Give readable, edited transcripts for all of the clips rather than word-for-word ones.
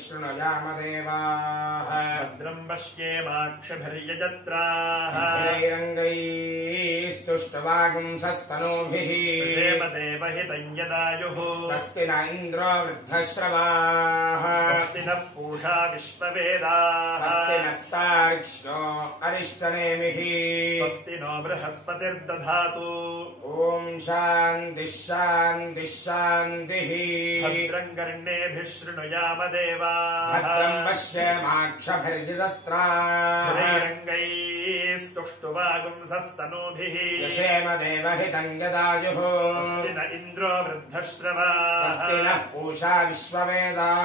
शृणुयाम देवाः भद्रम् पश्येमाक्षभिर्यजत्राः स्थिरैरङ्गैस्तुष्टवागुंसस्तनूभिः देवहितम् यदायुः स्वस्ति न इन्द्रो वृद्धश्रवाः स्वस्ति नः पूषा विश्ववेदाः स्वस्ति नस्तार्क्ष्यो अरिष्टनेमिः स्वस्ति नो बृहस्पतिर्दधातु ॐ शान्तिः शान्तिः शान्तिः भद्रम् कर्णेभिः शृणुयाम देवाः भद्रम् पश्येमाक्षभिर्यजत्राः स्थिरैरङ्गैस्तुष्टुवागुंसस्तनूभिः यशेम देवहितम् यदायुः स्वस्ति न इन्द्रो वृद्धश्रवाः स्वस्ति नः पूषा विश्ववेदाः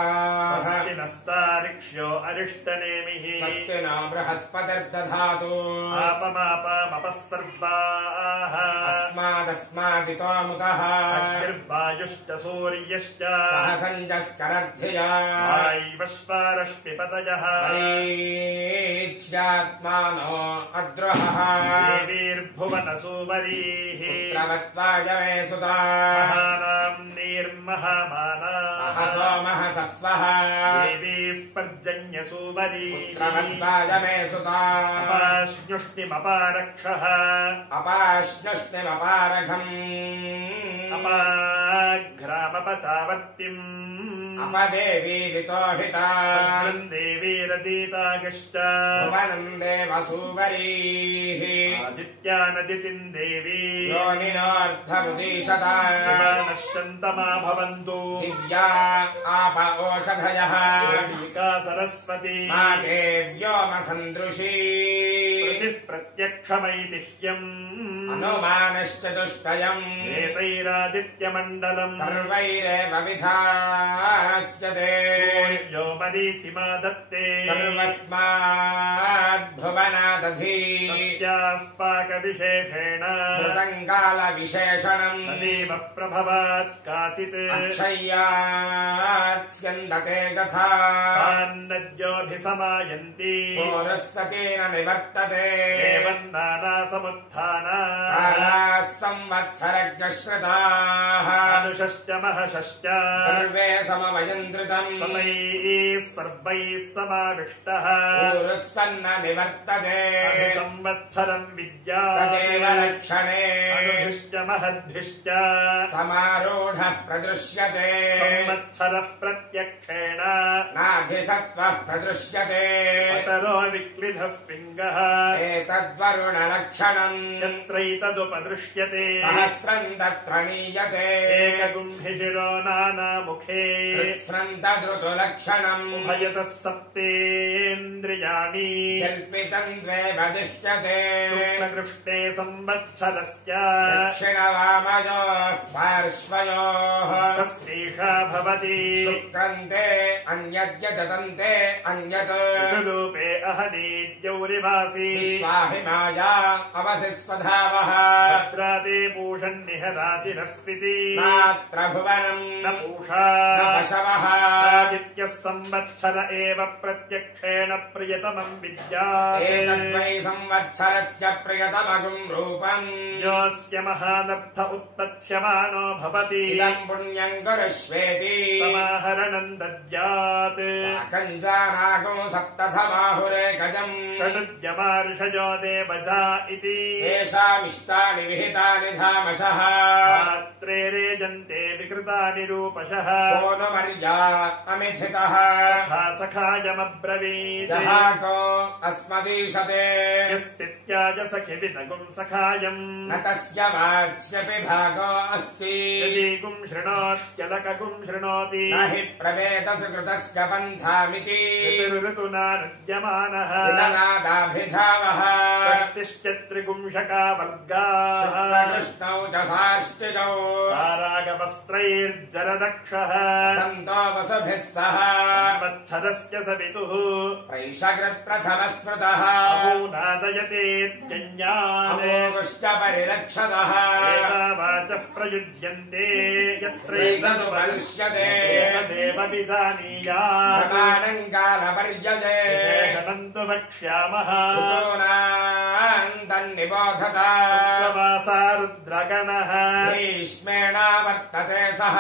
स्वस्ति नस्तार्क्ष्यो अरिष्टनेमिः स्वस्ति नो बृहस्पतिर्दधातु आपमापामपः सर्वाः अस्मादस्मादितोमुतः अग्निर्वायुश्च सूर्यश्च सह सञ्जस्करद्धिया वायवश्वारश्मिपतयः परीच्यात्मानो अद्रोहः देवीर्भुवनसूवरीः पुत्रवत्वाय मे सुता महानाम् निर्महामानाः महसोमः सस्वः देवीः पर्जन्यसूवरीः पुत्रवत्वाय मे सुता अपाश्नुष्टिमपारक्षः अपाश्नष्टिमपारघम् अपाघ्रामपचावर्तिम् अपदेवी वितोहिता देवीरतीतागश्च भुवनम् देवसूवरीः आदित्यानदितिम् देवी योनिनोऽर्धमुदीशता नश्यन्तमा भवन्तु दिव्या आप ओषधयः ीका सरस्वती मा देव्योमसन्दृशी प्रत्यक्षमैतिह्यम् अनुमानश्चतुष्टयम् एतैरादित्यमण्डलम् सर्वैरेव विधास्यते यो मरीचिमा दत्ते सर्वस्माद्भुवनादधि तस्याः पाकविशेषेण मृदङ्गालविशेषणम् तदेव प्रभवात् काचित् अक्षय्यात्स्यन्दते तथा तान्नद्योऽभिसमायन्ति सोरः सतेन निवर्तते एवम् नानासमुत्थाना कालाः संवत्सरज्ञश्रुताः अनुषश्च महषश्च सर्वे समवयन्द्रितम् समैः सर्वैः समाविष्टः ऊरुः सन्न निवर्तते संवत्सरम् विद्या तदेव रक्षणे अनुभिश्च महद्भिश्च समारूढः प्रदृश्यते संवत्सरः प्रत्यक्षेण नाधिसत्त्वः प्रदृश्यते अतरो विक्लिधः पिङ्गः एतद्वरुणलक्षणम् यत्रैतदुपदृश्यते सहस्रम् तत्र नीयते एकगुम्भिशिरो नानामुखे कृत्स्नम् तद्ऋतुलक्षणम् उभयतः सप्तेन्द्रियाणि शिल्पितम् द्वे वदिष्यते शुक्लकृष्णे संवत्सरस्य दक्षिणवामयोः पार्श्वयोः तस्मेषा भवति शुक्रन्ते अन्यद्यजतन्ते अन्यत् ऋषुरूपे अहनीद्यौरिवासी विश्वाहिमाया अवसि स्वधावः भद्राते पूषन्निहरातिरस्तिति नात्र भुवनम् न पूषा न पशवः आदित्यः संवत्सर एव प्रत्यक्षेण प्रियतमम् विद्यात् एतद्वै संवत्सरस्य प्रियतमगुम् रूपम् योऽस्य महानर्थ उत्पत्स्यमानो भवति इदम् पुण्यम् कुरुष्वेति समाहरणम् दद्यात् कञ्जानागो सप्तथमाहुरे गजम् षडुद्यमार्षयो देवजा इति येषामिष्टानि विहितानि धामशः पात्रे रेजन्ते विकृतानि रूपशः कोनुमर्या अमिथितः सखायमब्रवीत् जहाको अस्मदीशते यस्तित्याज सखिविदगुम् सखायम् न तस्य वाच्यपि भागो अस्ति यदीगुम् शृणोत्यलकगुम् शृणोति न हि प्रवेदसुकृतस्य पन्थामिति ऋतुना नद्यमानः विदनादाभिधावः षष्टिश्च त्रिगुंशका वर्गाः शुक्लकृष्णौ च साष्टिजौ सारागवस्त्रैर्जरदक्षः सन्तो वसुभिः सह संवत्सरस्य सवितुः प्रैषकृत्प्रथमस्मृतः अपूनादयतेऽन्यान् अमोघश्च परिरक्षतः एतावाचः प्रयुज्यन्ते यत्रैतदुपदृश्यते तदेव विजानीयात् प्रमाणम् कालपर्यये शरणन्तु वक्ष्यामः तन्निबोधत वा सा रुद्रगणः भीष्मेण वर्तते सः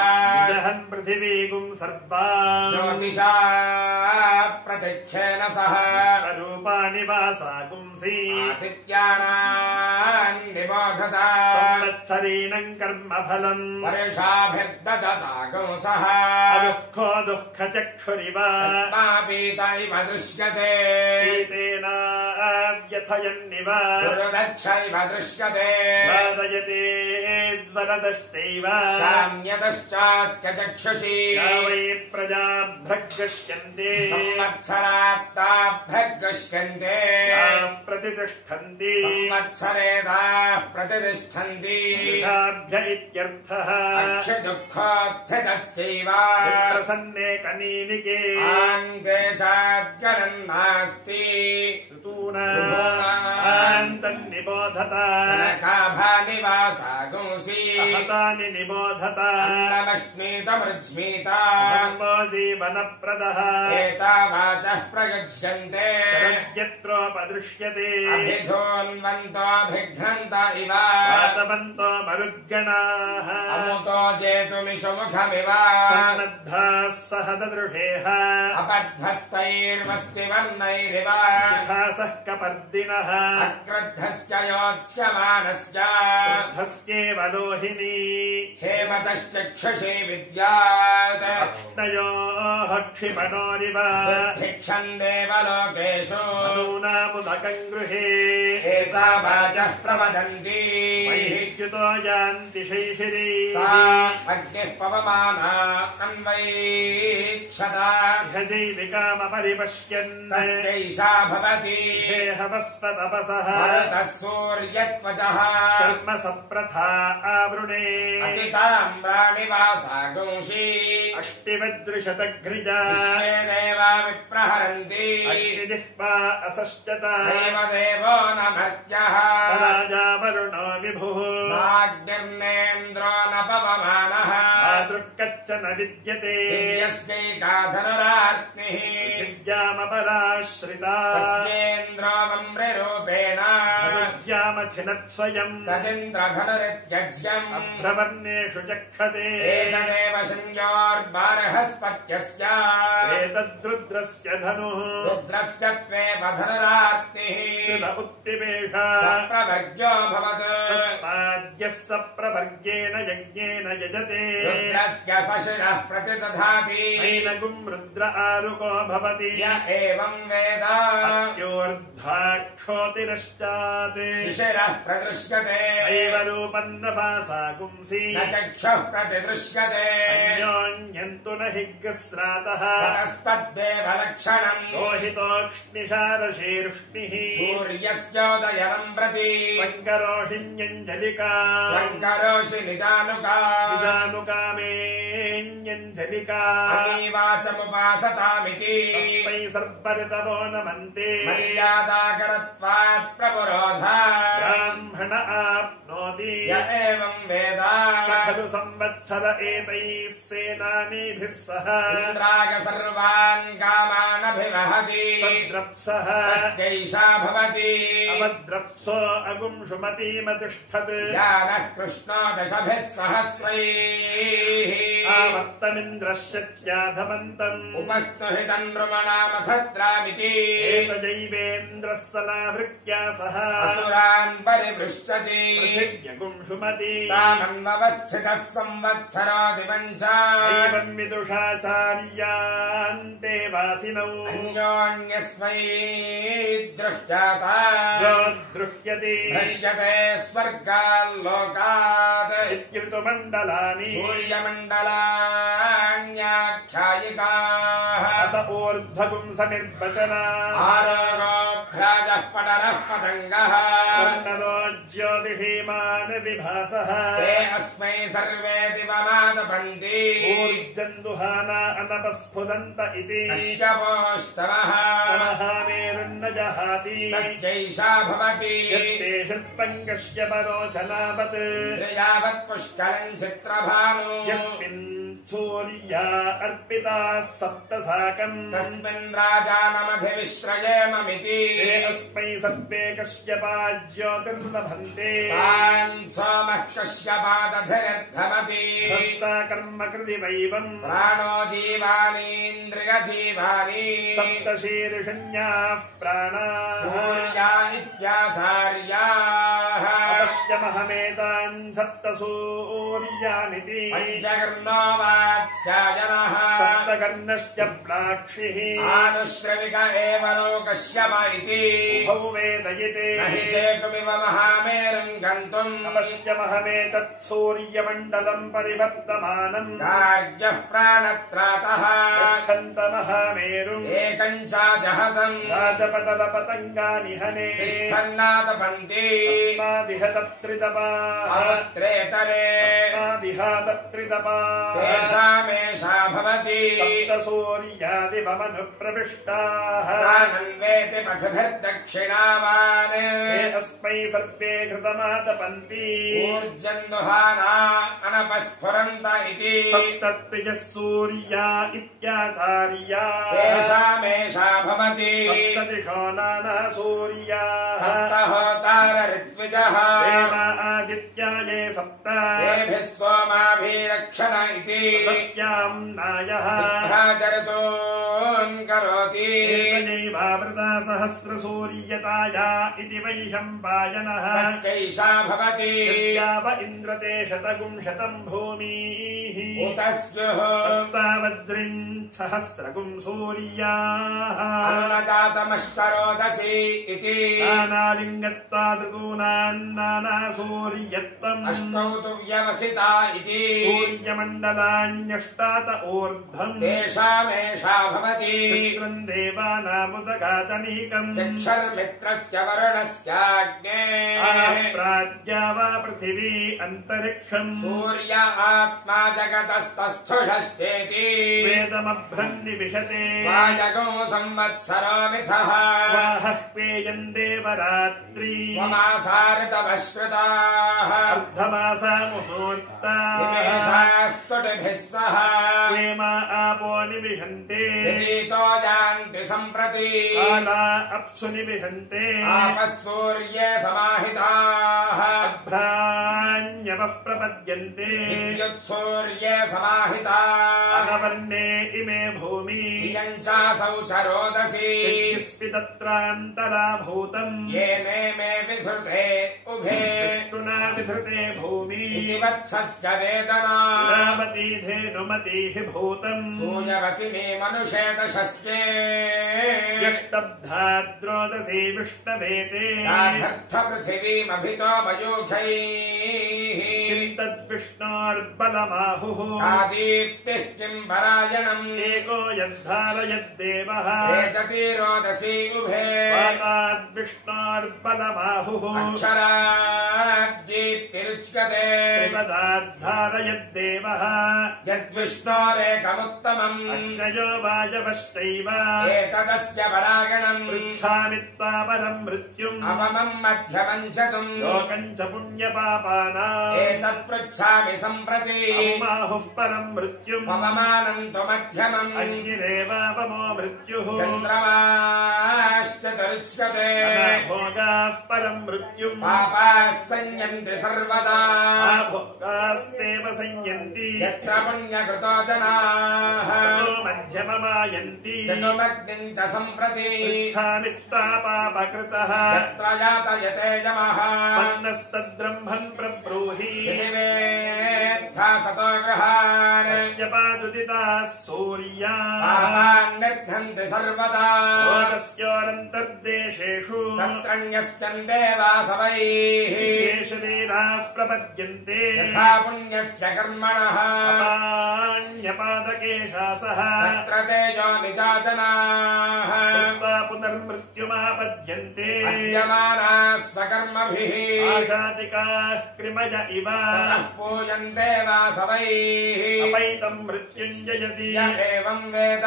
जहन् पृथिवीगुं सर्वा ज्योतिषा प्रतिक्षेन सः रूपाणि वासागुंसि आदित्यानां निबोधता संवत्सरीणं कर्मफलम् वर्षाभिर्ददतागं सः दुःखो दुःखचक्षुरिव पीत इव दृश्यते शीतेनाव्यथयन्निव गुरुदक्षैव दृश्यते वादयते ज्वलदश्चैव शाम्यतश्चास्य चक्षुषि वै प्रजा भ्रग्गश्यन्ते संवत्सरात्ताभ्यग्गश्यन्ते प्रतितिष्ठन्ति संवत्सरेताः प्रतितिष्ठन्ति वृथाभ्य इत्यर्थः अक्षदुःखोत्थितस्यैव प्रसन्ने कनीनिके आन्ते चाद्गणन् नास्ति ऋतूनान्तन्निबोधता कनकाभानिवासागुंसि हतानि निबोधता अन्नमश्नीतमृज्मीता जीवनप्रदः एतावाचः प्रगच्छन्ते यत्रोपदृश्यते अभिधोन्वन्तोऽभिघ्नन्त इव वातवन्तो मरुद्गणाः अमुतो जेतुमिषुमुखमिव सन्नद्धाः सह ददृशेः अपद्धस्तैर्वस्तिवर्णैरिव शिखासः कपर्दिनः अक्रुद्धस्य योत्स्यमानस्य ध्वस्येव लोहिनी हेमतश्चक्षुषे विद्यात् अक्ष्णयोः क्षिपणोरिव भिक्षन् देवलोकेषु नूनामुदकम् गृहे एतावाचः प्रवदन्ति वैहिद्युतो यान्ति शैशिरी सा अग्निः पवमाना अन्वैक्षता ह्यजैविकामपरिपश्यन् तस्यैषा भवति देहवस्वतपसः मरुतः सूर्यत्वचः कर्म सप्रथा आवृणे अतिताम्राणिवासागुंषि अष्टिवदृशतघ्रिजा विश्वे देवा विप्रहरन्ति अग्निजिह्वा असश्चता देव देवो न मर्त्यः राजा वरुणो विभुः नाग्निर्नेन्द्रो न पवमानः दृक्कच्च न विद्यते दिव्यस्यैका धनुरार्त्निः दिव्यामपराश्रिता तस्येन्द्रो वम्रिरूपेण बुद्ध्यामछिनत् स्वयम् तदिन्द्रधनुरित्यज्यम् अभ्रवर्णेषु चक्षते एतदेव संयोर्बार्हस्पत्यस्य एतद्रुद्रस्य धनुः रुद्रस्य त्वेव धनुरार्तिः शिल उत्तिवेश सप्रवर्ग्योऽभवत् तस्माद्यः सप्रवर्गेण यज्ञेन यजते रुद्रस्य सशिरः प्रतिदधाति नैनगुम् रुद्र आरुको भवति य एवं वेद अत्योर्ध्वाक्षोतिरश्चात् शिशिरः प्रदृश्यते एव रूपन्न भासा गुंसि न चक्षुः प्रतिदृश्यते अन्योन्यन्तु न हि ग्रस्रातः सतस्तद्देव लक्षणम् लोहितोक्ष्णिशारशीर्ष्णिः सूर्यस्योदयनम् प्रति त्वङ्करोषिण्यञ्जलिका त्वङ्करोषि निजानुका निजानुकामेऽञ्जलिका अमीवाचमुपासतामिति तस्मै सर्वऋतवो नमन्ते मर्यादाकरत्वात् प्रपुरोध ब्राह्मण आप्नोति य एवं वेद स खलु संवत्सर एतैः सेनानीभिः सह इन्द्राग सर्वान् कामानभिवहति सद्रप्सः तस्यैषा भवति अवद्रप्सो अगुंशुमतीमतिष्ठत् यानः कृष्णो दशभिः सहस्रैः आवर्तमिन्द्रश्यस्याधमन्तम् उपस्तुहितन् नृमणामथद्रामिति एतदैवेन्द्रः सलाभृत्या सह असुरान् परिपृच्छति पृथिव्यगुंशुमती तामन्वस्थितः संवत्सरो दिवञ्च एवम् विदुषाचार्यान्ते वासिनौ अन्योन्यस्मै दृह्याता योद्धृह्यति दृश्यते स्वर्गाल्लोकात् ऋतुमण्डलानि सूर्यमण्डलान्याख्यायिकाः अत ऊर्ध्वगुंसनिर्वचना आरोगोऽभ्याजः पटलः पतङ्गः स्वर्णलो ज्योतिषीमान् विभासः ते अस्मै सर्वे दिवमादपन्ति ऊर्जन्दुहाना अनपस्फुदन्त इति कश्यपोऽष्टमः समहामेरुन्न जहाति तस्यैषा भवति यत्ते शिल्पम् कश्यपरोचनावत् यावत् पुष्करम् चित्रभानु यस्मिन् सूर्या अर्पिताः सप्तसाकम् तस्मिन् राजानमधिविश्रयेममिति ते अस्मै सर्वे कश्यपाज्योतिर्लभन्ते तान् सोमः कश्यपादधिरर्थमति हस्ता कर्म कृति वैवम् प्राणो जीवानीन्द्रियजीवानि सप्तशीर्षण्याः प्राणाः सूर्या इत्याचार्याः अपश्यमहमेतान् सप्तसूर्यानिति पञ्चकर्णो वात्स्यायनः सप्तकर्णश्च प्लाक्षिः आनुश्रविक एव नो कश्यप इति उभौ वेदयिते न हि शेतुमिव महामेरुम् गन्तुम् अपश्यमहमेतत् सूर्यमण्डलम् परिवर्तमानम् कार्यः प्राणत्रातः गच्छन्तमहामेरुम् एकम् चाजहतम् राजपटलपतङ्गानि हने तिष्ठन्नातपन्ति तस्मादिहतत्रितपाः अवत्रेतरे तस्मादिहातत्रितपाः तेषामेषा भवति सप्तसूर्यादिवमनुप्रविष्टाः तानन्वेति पथभिर्दक्षिणावान् ते अस्मै सर्वे घृतमातपन्ति ऊर्जम् दुहाना अनपस्फुरन्त इति सप्तत्रिजः सूर्या इत्याचार्याः तेषामेषा भवति सप्तदिशो नाना सूर्याः सप्तहोतार ऋत्विजः देवा आदित्या ये सप्त तेभिः सोमाभिरक्षण इति सत्याम् नायः भ्राजरतोन् करोति एकदैवावृता सहस्रसूर्यताया इति वैशम्पायनः तस्यैषा भवति यस्याव इन्द्रते शतगुं शतम् भूमिः उत स्युः तावद्रिम् सहस्रगुं सूर्याः अनुनजातमष्टरोदसी इति नानालिङ्गत्वादृतूनाम् नानासूर्यत्वम् अष्टौ तु व्यवसिता इति सूर्यमण्डलान्यष्टात ऊर्ध्वम् तेषामेषा भवति चित्रम् देवानामुदगातनीकम् शिक्षर्मित्रस्य वरुणस्याग्नेः प्राज्ञा वा पृथिवी अन्तरिक्षम् सूर्य आत्मा जगतस्तस्थुषश्चेति वेदमभ्रन्निविशते वायगो संवत्सरो मिथः वाहः पेयम् देवरात्री वमासारितवश्रुताः अर्धमासा मुहूर्ताः निमेषास्तुटिभिः सह प्रेमा आपो निविशन्ते यदीतो यान्ति सम्प्रति काला अप्सु निविशन्ते आपः सूर्ये समाहिताः भ्राण्यवः प्रपद्यन्ते विद्युत्सूर्ये समाहिताः अनवर्णे इमे भूमि इयम् चासौ चरोदसी तत्रान्तरा भूतम् येने मे विधृते उभे विष्णुना विधृते भूमि इति वत्सस्य वेदना रावती धेनुमतिः भूतम् सूयवसि मे मनुषेदशस्ये यष्टब्धाद्रोदसी विष्णवेते याथर्थपृथिवीमभितो मयूखैः तद्विष्णोर्बलमाहुः आदीप्तिः किम् परायणम् एको यद्धारयद्देवः एतति रोदसी उभे पाताद्विष्णोर्बलमाहुः अक्षराद्दीप्तिरुच्यते त्रिपदाद्धारयद्देवः यद्विष्णोरेकमुत्तमम् अग्नयो वायवश्चैव एतदस्य परागणम् पृच्छामित्वा परम् मृत्युम् अवमम् मध्यमम् च तुम् लोकम् च पुण्यपापानाम् एतत्पृच्छामि सम्प्रति माहुः परम् मृत्युम् पवमानम् तु मध्यमम् अग्निरेवापमो मृत्युः चन्द्रमाश्चतुरुच्यते भोगाः परम् मृत्युम् पापाः संयन्ति सर्वदा भोगास्तेव संयन्ति यत्र पुण्यकृतो जनाः मध्यममायन्ति चतुमग्निम् च सम्प्रति पृच्छामित्वा पापकृतः यत्र यातयते यमः मन्नस्तद्ब्रह्मन् प्रब्रूहि इति वेत्था सतो गृहान् पादुदिताः सूर्याः पापान् निर्घन्ति सर्वदा लोकस्योरन्तर्देशेषु तत्रण्यस्यम् देवासवैः शरीराः प्रपद्यन्ते यथा पुण्यस्य कर्मणः न्यपादकेशासः तत्र तेजो निचाचनाः पुनर्मृत्युम समापद्यन्ते अद्यमानाः स्वकर्मभिः आशातिकाः कृमय इव ततः पूजन्ते वासवैः अपैतं मृत्युञ्जयति य एवं वेद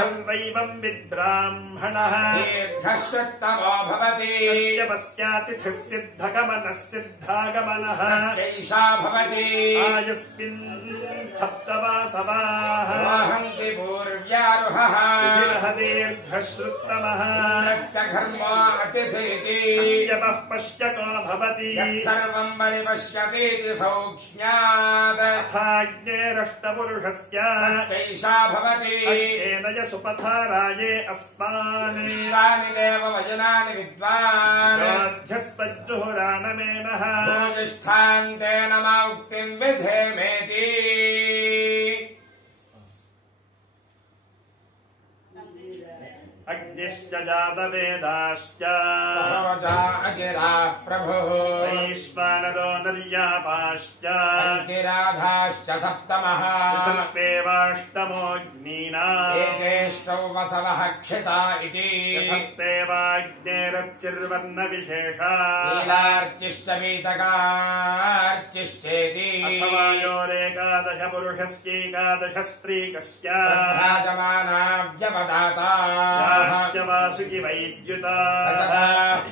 सर्वैवं विद्ब्राह्मणः दीर्घश्रुतमो भवति तस्य पश्चातिथिः सिद्धगमनः सिद्धागमनः तस्यैषा भवति आयस्मिन् सप्तवासवाः वहन्ति पूर्व्यारुहः दीर्घश्रुतमः तस्य घर्मो अतिथिरिति यमः पश्यको भवति यत्सर्वं परिपश्यतीति सौक्ष्म्यात् अथाज्ञेरष्टपुरुषस्य तस्यैषा भवति येन य सुपथा राये अस्मान् विश्वानि देव वचनानि विद्वान् स्वाध्यस्तज्जुहुरानमेनः भूयिष्ठान्तेन मा उक्तिं विधेमेति अग्निश्च जातवेदाश्च सहोजा अचिरा प्रभुः वैश्वानरो नर्यापाश्च अन्तिराधाश्च सप्तमः सर्पेवाष्टमोऽग्नीना एतेष्टौ वसवः क्षिता इति यथर्तेवाग्नेरच्चिर्वर्णविशेषा नीलार्चिश्च वीतकार्चिश्चेति अथवा योरेकादश पुरुषस्यैकादश स्त्रीकस्य भ्राजमानाव्यवदाताः वासुकि वैद्युता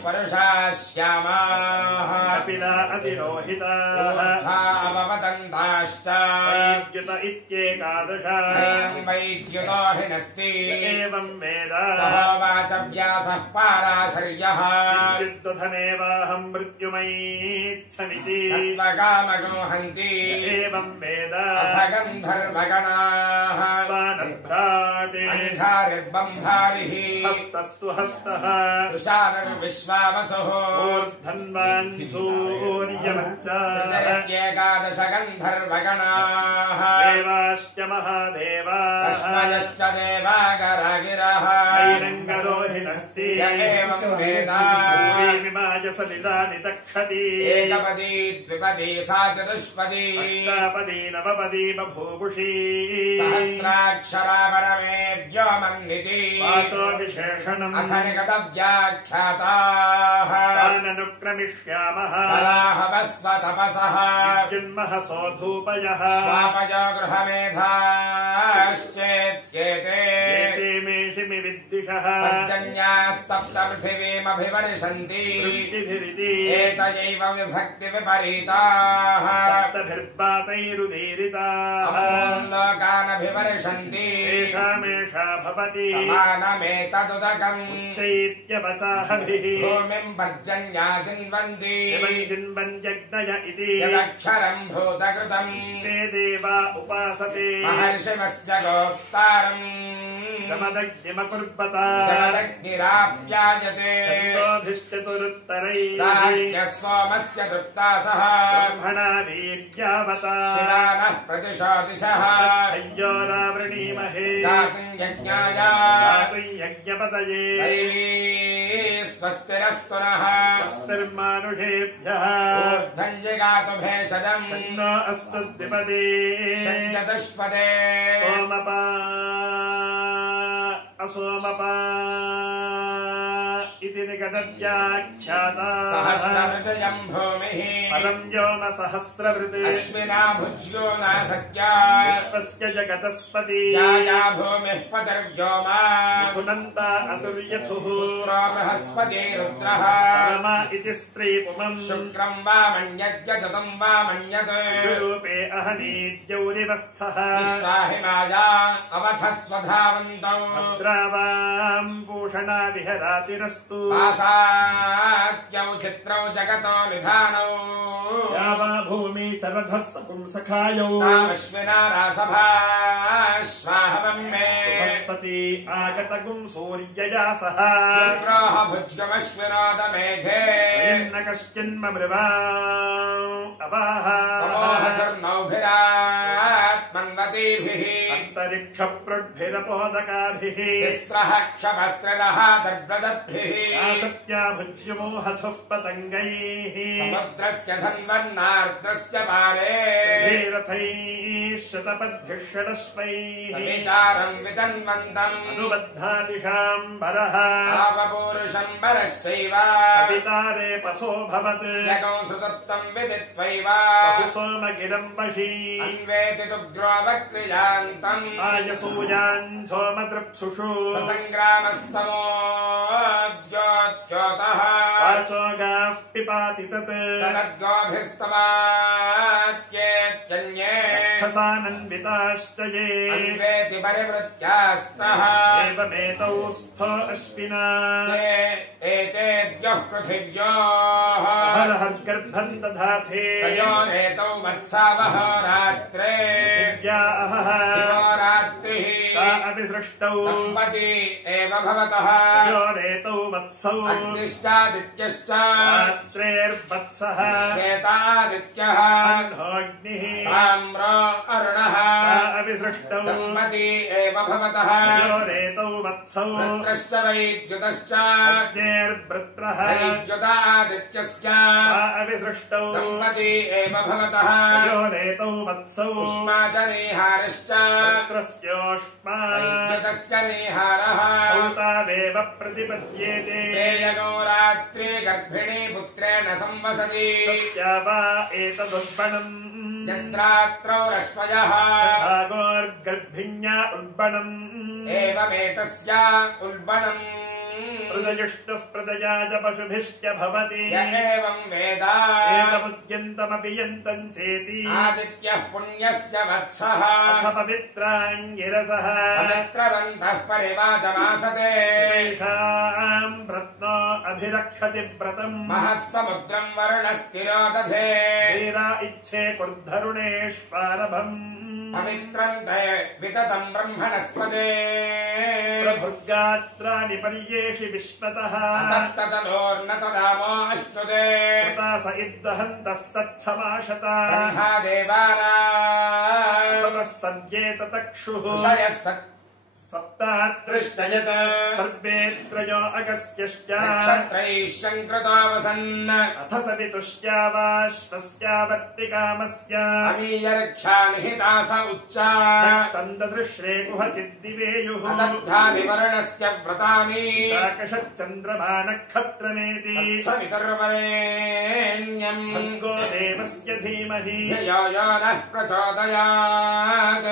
परुषाः श्यामाः कपिला अतिरोहिताः ऊर्ध्वा अववदन्ताश्च वैद्युत इत्येकादश अयं वैद्युतो हिनस्ति एवं वेद सहोवाच व्यासः पाराशर्यः विद्युद्धनेवाहं मृत्युमैच्छमिति तत्त्वकामको हन्ति एवं वेद अथ गन्धर्वगणाः स्वानभ्राटे अन्धारिर्बन्धारिः हस्तस्सु हस्तः कृशानुर्विश्वावसुः ऊर्ध्वन्वान् सूर्यमच्च एकादश गन्धर्वगणाः देवाश्च महादेवाः रश्मयश्च देवागरगिरः ऐरङ्गरोहिणस्ति य एवं वेद भूमिमाय सलिलानि तक्षति एकपदी द्विपदी सा चतुष्पदी अष्टापदी नवपदी बभूवुषी सहस्राक्षरा परमे व्योमन्निति वाचो विशेषणम् अथ निगतव्याख्याताः ताननुक्रमिष्यामः पराहवस्वतपसः जन्मः सोऽधूपयः स्वापयो गृहमेधाश्चेत्येते मेषिमि विद्विषः पर्जन्याः सप्त पृथिवीमभिवर्षन्ति वृष्टिभिरिति एतयैव विभक्तिविपरीताः सप्तभिर्पातैरुदीरिताः लोकानभिवर्षन्ति येषामेषा भवति समानमेतदुदकम् चैत्यवचाहभिः भूमिम् पर्जन्या चिन्वन्ति जिन्वन्यग्नय इति यदक्षरम् भूतकृतम् ते देवा उपासते महर्षिमस्य गोप्तारम् समदग्निमकुर्वत शमदग्निराप्यायते छन्दोभिश्चतुरुत्तरैः राज्ञः सोमस्य तृप्तासः ब्रह्मणा वीर्यावता शिवानः प्रतिशो दिशः संयोरावृणीमहे गातुम् यज्ञाय गातुं यज्ञपतये दैवी स्वस्तिरस्तु नः स्वस्तिर्मानुषेभ्यः ऊर्ध्वम् जिगातु भेषजम् नो अस्तु द्विपदे चतुष्पदे सोमपा असोमपा इति निगतव्याख्याता सहस्रवृतयम् भूमिः परं व्योम सहस्रवृत् अश्विना भुज्यो न सत्या विश्वस्य जगतस्पति जाया भूमिः पतिर्व्योमा पुनन्ता अतुर्यथुः पुरो बृहस्पति रुद्रः सरमा इति स्त्रीपुमम् शुक्रम् वा मन्यज्यतम् वा मन्यत् रूपे अहनीद्यौरिवस्थः विश्वाहिमाया अवधस्वधावन्तौ द्रावाम् भूषणा विहरातिरस्तु वासात्यौ चित्रौ जगतो निधानौ यावा भूमि चरधः सपुंसखायौ तामश्विना रासभाश्वाहवम् मे बृहस्पति आगतगुम् सूर्यया सह शुक्रोः भुज्गमश्विनोदमेघे न कश्चिन्मृवा अवाह तमोहचर्नौभिरात्मन्वतीभिः अन्तरिक्षप्रणाली षोड्भिरपोदकाभिः तिस्रः क्षपस्त्रिणः तद्व्रतद्भिः सत्या भुज्यमो हथुः पतङ्गैः समुद्रस्य धन्वन्नार्द्रस्य पारे रथैः शतपद्भिः षडश्वैः सवितारम् वितन्वन्तम् अनुबद्धादिशाम्बरः आवपूरुषम्बरश्चैव सवितारे पशोऽभवत् जगौ श्रुतप्तम् विदित्वैव सोमगिरम् पशी अन्वेति दुग्रोवक्रियान्तम् आयसूयान् सोमदृप्सुषु ससङ्ग्रामस्तमोद्योत्योतः वाचोगाः पिपाति तत् सनद्गोभिस्तमात्येत्यन्ये क्षसानन्विताश्च ये अन्वेति परिवृत्यास्तः एवमेतौ स्थो अश्विना एतेद्योः पृथिव्योः हरहर्गर्भम् दधाथे तयोरेतौ वत्सावह रात्रे रात्रिः सा अभिसृष्टौ दम्पती एव भवतः तयोरेतौ वत्सौ अग्निश्चादित्यश्च रात्रेर्वत्सः श्वेतादित्यः अग्निः ताम्रो अरुणः सा अभिसृष्टौ दम्पती एव भवतः तयोरेतौ वत्सौ वृत्रश्च वैद्युतश्च अग्नेर्वृत्रः वैद्युतादित्यस्य सा अभिसृष्टौ दम्पती एव भवतः तयोरेतौ वत्सौ उष्मा च नीहारश्च वृत्रस्योष्मा वैद्युतस्य नीहारः सौतावेव प्रतिपद्येते सेयगो रात्रि गर्भिणी पुत्रेण संवसति तस्या वा एतदुल्बणम् यत्रात्रौ रश्मयः भागोर्गर्भिण्या उल्बणम् एवमेतस्य उल्बणम् हृदयुष्टुः प्रदया च पशुभिश्च भवति य एवम् वेद एतमुद्यन्तमपि यन्तम् चेति आदित्यः पुण्यस्य वत्सः अथ पवित्राङ्गिरसः पवित्रवन्तः परिवाचमासते तेषाम् रत्नो अभिरक्षति व्रतम् महः समुद्रम् वरुणस्थिरो दधे वीरा इच्छे कुर्धरुणेष्वारभम् पवित्रम् ते विततम् ब्रह्मणस्पते प्रभुर्गात्राणि पर्येषि विश्वतः तत्तदनोर्न तदामो अश्नुते सता स इद्वहन्तस्तत्समाशता ब्रह्मा देवानाम् सतः सद्येततक्षुः ऋषयः सप्तात्रिश्चयत् सर्वे त्रयो अगस्त्यश्च नक्षत्रैः शङ्कृतावसन् अथ सवितुश्चावाश्वस्यावर्तिकामस्य अमीयरक्षा निहिता स उच्चा तन्ददृश्रे कुहचिद्दिवेयुः अदग्धानि वर्णस्य व्रतानि साकषच्चन्द्रमा नक्षत्रमेति सवितुर्वरेण्यम् भङ्गो देवस्य धीमहि धियो यो नः प्रचोदयात्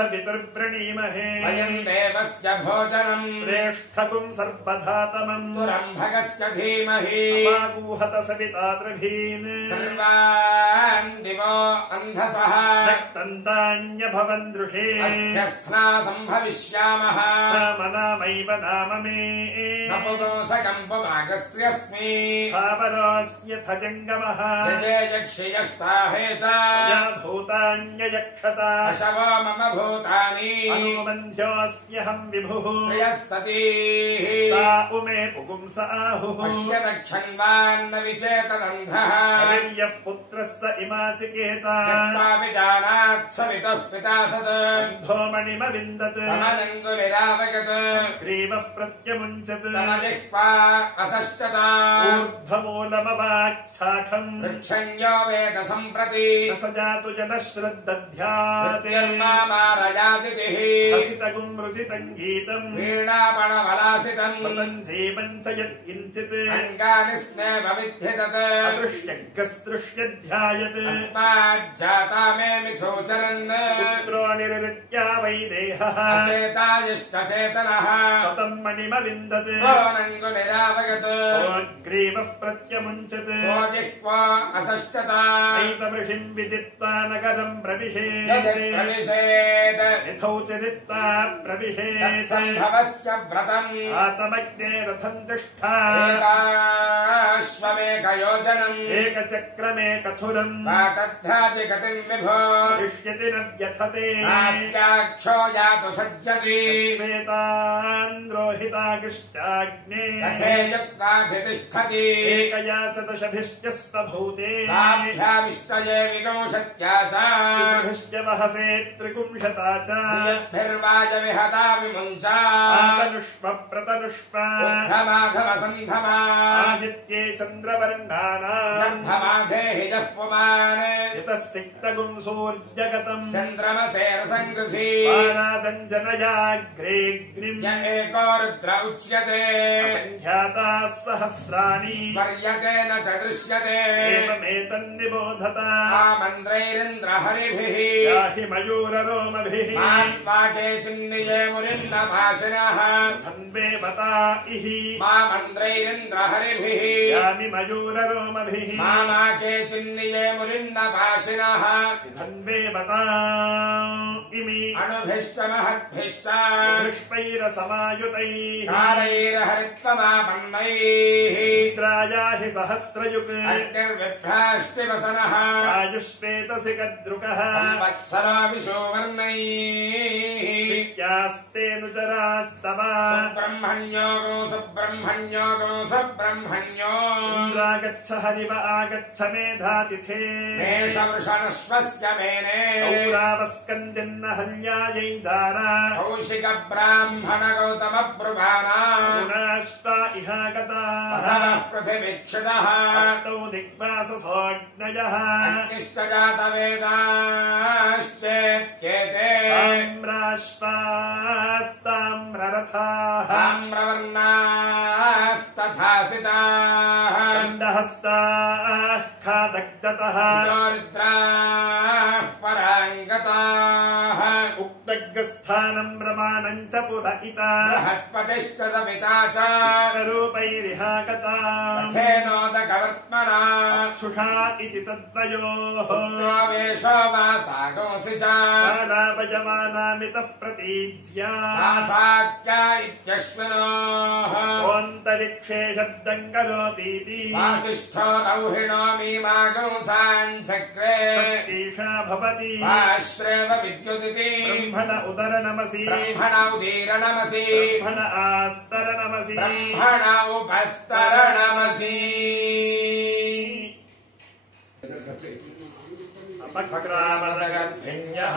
सवितुर्व्रणीमहे अयम् देवस्य भोजनम् श्रेष्ठकुम् सर्वधातमम् तुरम्भगस्य धीमहि अपागूहत सवितातृभीन् सर्वान् दिवो अन्धसः रक्तन्तान्यभवन् दृशे अस्य स्ना सम्भविष्यामः नामैव नाम मे नपुंसकम् पुमागस्त्र्यस्मि स्थावरोऽस्म्यथ जङ्गमः यजे यक्षयष्टाहे च या भूतान्ययक्षता अशवो मम भूतानि अनुबन्ध्योऽस्म्यहम् विभुः प्रियः सतीः सा उमे पुपुंस आहुः पश्य दक्षन्वान्न विचेतदन्धः हरिर्यः पुत्रः स इमाचिकेता यस्तापि जानात् सवितुः पिता सत् धोमणिमविन्दत् तमनङ्गुलिरावगत् ग्रीवः प्रत्यमुञ्चत् तमजिह्वा असश्चता ऊर्ध्वमूलमवाच्छाखम् वृक्षण्यो वेद सम्प्रति न स जातु जनः श्रद्दध्यात् मारयादितिः हसितगुम् मृदितम् गीतम् वीणापणवलासितम् मृतम् जीवम् च यत्किञ्चित् अङ्गानि स्नेह विद्धितत् अदृश्यग्रस्तृष्यध्यायत् अस्माज्जाता मे मिथोचरन् पुत्रो निरृत्या वैदेहः अचेतायश्च चेतनः सतम् मणिमविन्दत् सोऽनङ्गुलिरावगत् सोऽग्रीवः प्रत्यमुञ्चत् सोऽजिह्वा असश्चता ऐतमृषिम् विदित्वा नगरम् यदि प्रविशेत् प्रविशेत् यथौ च दित्वा प्रविशेत् तत्सम्भवस्य व्रतम् आतमग्ने रथम् तिष्ठा एकाश्वमेकयोजनम् एकचक्रमेकथुरम् तद्ध्राजि गतिम् विभो दृश्यति न व्यथते नास्याक्षो यातु सज्जति श्वेतान् रोहितागिश्चा तथाग्ने रथे युक्ताधितिष्ठति एकया च दशभिश्चस्तभूते ताभ्यामिष्टये विगंशत्या च त्रिभिश्च वहसे त्रिपुंशता च यद्भिर्वाज विहता विमुञ्चा आतनुष्प प्रतनुष्प उद्धमाधवसन्धमा आदित्ये चन्द्रवर्णानाम् गर्भमाधे हिजः पुमान् यतः सिक्तगुं सूर्यगतम् चन्द्रमसे रसङ्गृधी पारादञ्जनयाग्रेऽग्निम् य एको रुद्र उच्यते असङ्ख्याताः सहस्राणि स्मर्यते न च दृश्यते एवमेतन्निबोधत आमन्त्रैरिन्द्रहरिभिः याहि मयूररोमभिः मात्वाके चिन्निजे मुरिन्नभाषिणः धन्वे बता इहि मामन्त्रैरिन्द्रहरिभिः यानि मयूररोमभिः मामाके चिन्निजे मुरिन्नभाषिणः धन्वे बता इमि अणुभिश्च महद्भिश्च पुष्पैरसमायुतैः कालैरहरित्वमापन्नैः इन्द्रायाहि सहस्रयुक् अग्निर्विभ्राष्टिवसनः आयुष्पेतसि कद्रुकः संवत्सरो विशोवर्णैः विद्यास्तेऽनुचरास्तव सुब्रह्मण्यो सुब्रह्मण्यो इन्द्रागच्छ हरिव आगच्छ मेधातिथे मेषवृषणश्वस्य मेने गौरावस्कन्दिन्न हल्यायै जारा कौशिक ब्राह्मण गौतम ब्रुवाणा गुणाश्वा इहागता बसवः पृथिवीक्षितः अष्टौ दिग्वाससोऽग्नयः अग्निश्च जातवेदाश्चेत्येते ताम्राश्वास्ताम्ररथाः ताम्रवर्णास्तथासिताः दण्डहस्ताः खादग्धतः रुद्राः पराङ्गताः उक्तग्रस्थानम् रमाणम् च पुरहिता बृहस्पतिश्च सविता च स्वरूपैरिहागता रथेनोदकवर्त्मना सुषा इति तद्वयोः वेशो वासागोऽसि च कालापयमानामितः प्रतीज्या वासाख्या इत्यश्विनोः ओऽन्तरिक्षे शब्दम् करोतीति वासिष्ठो रौहिणो मीमागंसाञ्चक्रे तस्यैषा भवति वाश्रेव विद्युदिति ब्रह्मण उदरनमसि ब्रह्मण उदीरणमसि ब्रह्मण आस्तरनमसि ब्रह्मण उपस्तरणमसि अपक्रामदगर्भिण्यः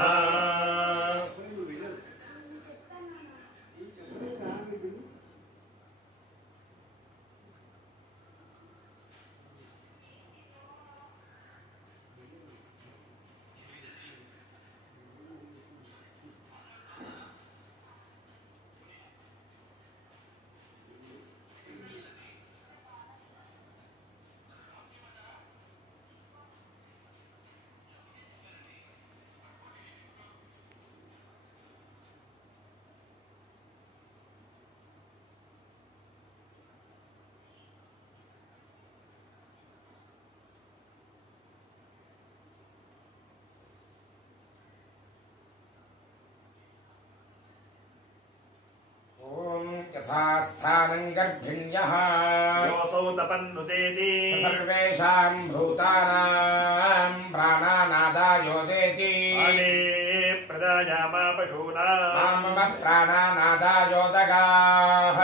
यथास्थानम् गर्भिण्यः योऽसौ तपन्नुदेति सर्वेषाम् भूतानाम् प्राणानादायोदेति आले प्रदायामा पशूनाम् मम प्राणानादायोदगाः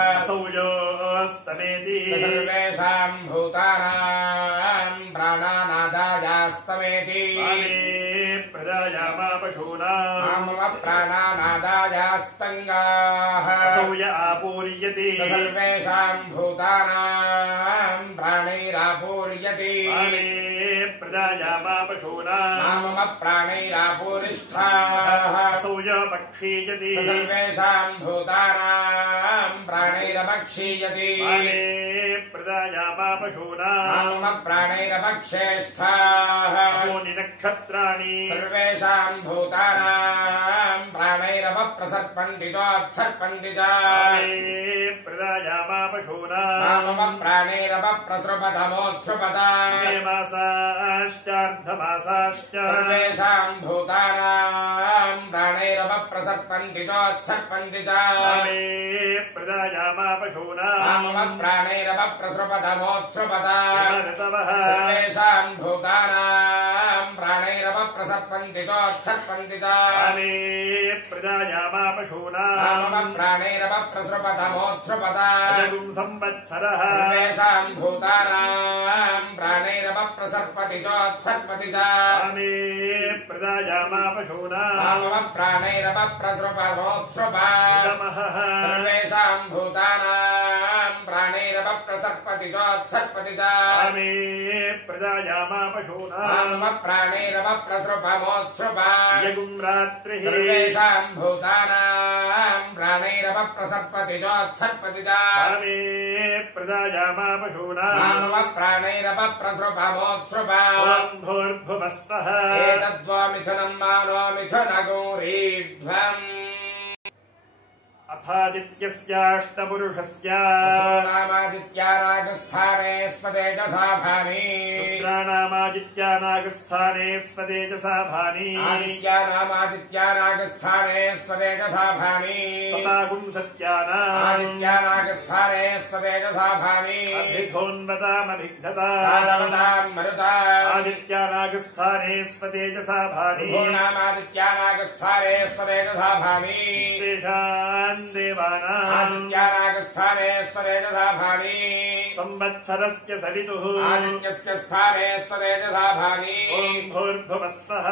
असौ योऽस्तमेति सर्वेषाम् भूतानाम् प्राणानादायास्तमेति आले प्रदायामा पशूनाम् मम प्राणानादायास्तङ्गाः असौ य आपूर्यति सर्वेषाम् भूतानाम् प्राणैरापूर्यति आले प्रदायामा पशूनाम् मम प्राणैरापूरिष्ठाः असौ य पक्षीयति सर्वेषाम् भूतानाम् प्राणैरपक्षीयति आले प्रदायामा पशूनाम् मम प्राणैरपक्षेष्ठाः अहोनि नक्षत्राणि सर्वेषाम् भूतानाम् प्राणैरपप्रसर्पन्ति चोत्सर्पन्ति च आले प्रदायामा पशूनाम् मम प्राणैरपप्रसृपतमोत्सृपत मासाश्चार्धमासाश्च सर्वेषाम् भूतानाम् प्राणैरपप्रसर्पन्ति चोत्सर्पन्ति च आले प्रदायामा पशूनाम् मम प्राणैरपप्रसृपतमोत्सृपत ऋतवः सर्वेषाम् भूतानाम् प्राणैरपप्रसर्पन्ति प्रसर्पन्ति चोत्सर्पन्ति च कामे प्रजायामा पशूनाम् प्राणैरवप्रसृपतमोत्सृपत अजगुम् संवत्सरः सर्वेषाम् भूतानाम् प्राणैरवप्रसर्पति चोत्सर्पति च कामे प्रजायामा पशूनाम् प्राणैरवप्रसृपतमोत्सृप सर्वेषाम् भूतानाम् प्राणैरवप्रसर्पति चोत्सर्पति च कामे प्रजायामा पशूनाम् प्राणैरवप्रसृपमोत्सृप यगुम् रात्रिः सर्वेषाम् भूतानाम् प्राणैरवप्रसर्पति चोत्सर्पति च कामे प्रजायामा पशूनाम् प्राणैरवप्रसृपमोत्सृप भूर्भुवः स्वः एतद्वा मिथुनम् मानो मिथुनगौरीध्वम् अथादित्यस्याष्टपुरुषस्य नामादित्यानागस्थाने स्वतेजसा भानि रुद्राणामादित्यानागस्थाने स्वतेजसा भानि आदित्यानामादित्यानागस्थाने स्वतेजसा भानि सतागुम् सत्यानाम् आदित्यानागस्थाने स्वतेजसा भानि अभिघोन्वतामभिघ्नता पादवताम् मरुता आदित्यानागस्थाने स्वतेजसा भानि भूनामादित्यानागस्थाने स्वतेजसा भानि तेषाम् देवानाम् आदित्यानागस्थाने स्वतेजसा भानि संवत्सरस्य सवितुः आदित्यस्य स्थाने स्वतेजसा भानि ॐ भूर्भुवः स्वः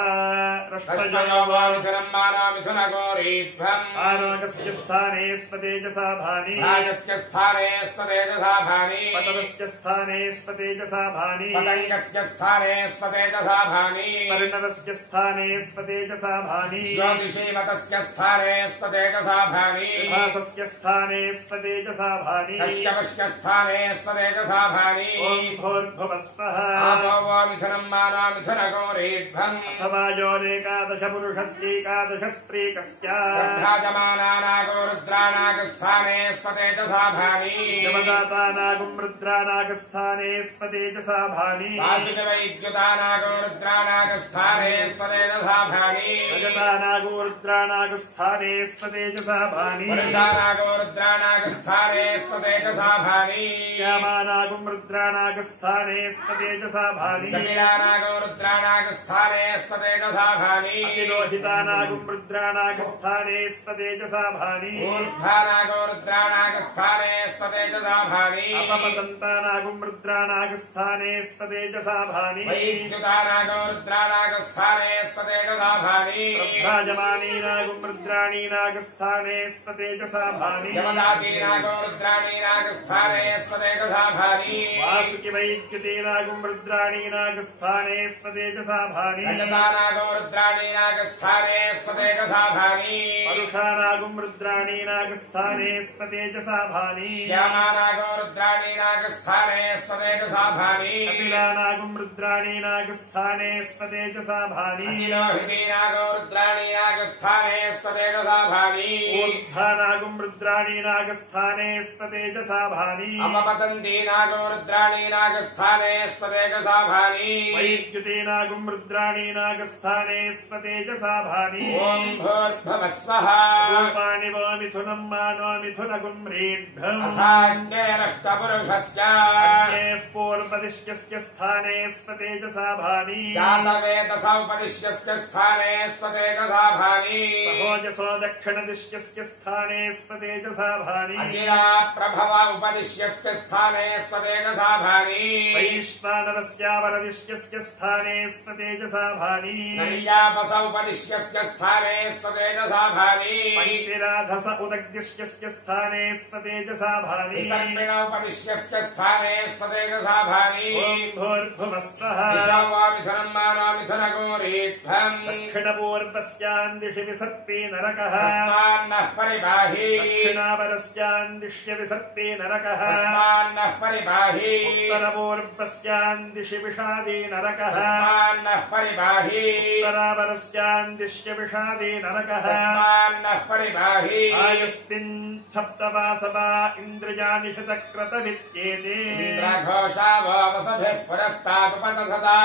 रश्मयो वा मिथुनम् मानो मिथुनगौरीध्वम् आनागस्य स्थाने स्वतेजसा भानि राजस्य स्थाने स्वतेजसा भानि पतनस्य स्थाने स्वतेजसा भानि पतङ्गस्य स्थाने स्वतेजसा भानि स्वर्णवस्य स्थाने स्वतेजसा भानि ज्योतिषीमतस्य स्थाने स्वतेजसा भानि भासस्य स्थाने स्वतेजसा भानि कश्यपस्य स्थाने स्वतेजसा भानि ॐ भूर्भुवः स्वः आपो वो मिथुनम् मानो मिथुनगौरीध्वम् अथवा योरेकादशपुरुषस्यैकादशस्त्रीकस्य ब्रह्माजमानानागो रुद्राणागस्थाने स्वतेजसा भानि यमदातानागुम् रुद्राणागस्थाने स्वतेजसा भानि वासुदेवैद्युतानागो रुद्राणागस्थाने स्वतेजसा भानि रजतानागो रुद्राणागस्थाने स्वतेजसा भानि पुरुषानागो रुद्राणागस्थाने स्वतेजसा भानि श्यामानागुम् रुद्राणागस्थाने स्वतेजसा भानि कपिलानागो रुद्राणागस्थाने स्वतेजसा भानि अतिलोहितानागुम् रुद्राणागस्थाने स्वतेजसा भानि ऊर्ध्वानागो रुद्राणागस्थाने स्वतेजसा भानि अपपतन्तानागुम् रुद्राणागस्थाने स्वतेजसा भानि वैद्युतानागो रुद्राणागस्थाने स्वतेजसा भानि प्रभ्राजमानीनागुम् रुद्राणीनागस्थाने स्वतेजसा भानि यमदातीनागो रुद्राणीनागस्थाने स्वतेजसा भानि वासुकि वैद्युतीनागुम् रुद्राणीनागस्थाने स्वतेजसा भानि रजतानागो रुद्राणीनागस्थाने स्वतेजसा भानि परुषानागुम् रुद्राणीनागस्थाने स्वतेजसा भानि श्यामानागो रुद्राणीनागस्थाने स्वतेजसा भानि कपिलानागुम् रुद्राणीनागस्थाने स्वतेजसा भानि अतिलोहितीनागो रुद्राणीनागस्थाने स्वतेजसा भानि ऊर्ध्वानागुम् रुद्राणीनागस्थाने स्वतेजसा भानि अपपतन्तीनागो रुद्राणीनागस्थाने स्वतेजसा भानि वैद्युतीनागुम् रुद्राणीनागस्थाने स्वतेजसा भानि ॐ भूर्भुवः स्वः रूपाणि वो मिथुनम् मानो मिथुनगुम् रेढ्ढम् अथाज्ञेरष्टपुरुषस्य अग्नेः पूर्वदिश्यस्य स्थाने स्वतेजसा भानि जातवेदसौपदिश्यस्य स्थाने स्वतेजसा भानि सहोजसो दक्षिणदिश्यस्य स्थाने स्वतेजसा भानि अचिरा प्रभव उपदिश्यस्य स्थाने स्वतेजसा भानि वैश्वानरस्यावरदिश्यस्य स्थाने स्वतेजसा भानि नर्यापसौपदिश्यस्य स्थाने स्वतेजसा भानि पञ्चिराधस उदग्दिश्यस्य स्थाने स्वतेजसा भानि विसर्पिणोपदिश्यस्य स्थाने स्वतेजसा भानि ॐ भूर्भुवः स्वः दिशो वा मिथुनम् मानो मिथुनगौरीध्वम् दक्षिणपूर्वस्याम् दिशि विसर्पे नरकः तस्मान्नः परिबाहि दक्षिणापरस्याम् दिश्य विसर्पे नरकः तस्मान्नः परिबाहि उत्तरपूर्वस्याम् दिशि विषादे नरकः तस्मान्नः परिबाहि उत्तरापरस्याम् दिश्य विषादे नरकः तस्मान्नः परिबाहि आयस्मिन् सप्तवासवा इन्द्रजानि शतक्रतवित्येते इन्द्रघोषा वो वसुभिः पुरस्तादुपतसदा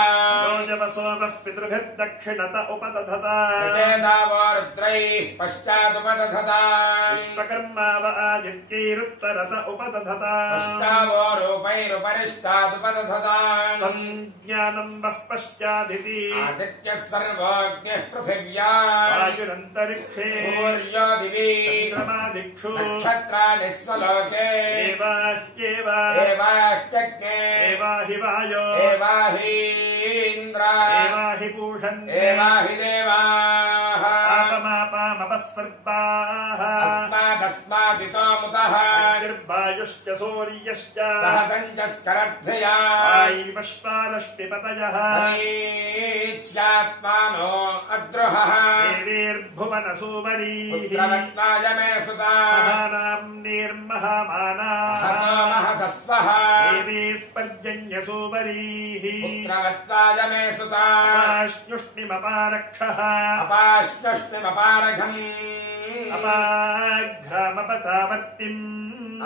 रोजवसोमः पितृभिर्दक्षिण दक्षिणत उपदधत विचेदावो रुद्रैः पश्चादुपदधत विश्वकर्मा व आदित्यैरुत्तरत उपदधत अष्टावो रूपैरुपरिष्टादुपदधत संज्ञानं वः पश्चादिति आदित्यः सर्वोऽग्निः पृथिव्या वायुरन्तरिक्षे सूर्यो दिवि चन्द्रमादिक्षु नक्षत्राणि स्वलोके एवाह्यग्ने एवाहि वायो एवाहि इन्द्र एवाहि पूषन्ते एवाहि देवाः आपमापामपःसर्पाः अस्मादस्मादितो मुतः निर्वायुश्च सूर्यश्च सहसञ्चस्करर्थया वायुवश्वारश्मिपतयः ईच्यात्मानो अद्रुहः देवीर्भुवनसूवरीः पुत्रवत्नाय मे सुता महानाम्नीर्महामानाः महसस्वः देवीः पर्जन्यसूवरीः पुत्रवत्नाय मे सुता अपाश्नुष्णिमपारक्षः अपाश्नुष्णिमपारघम् अपाघ्रामपचावर्तिम्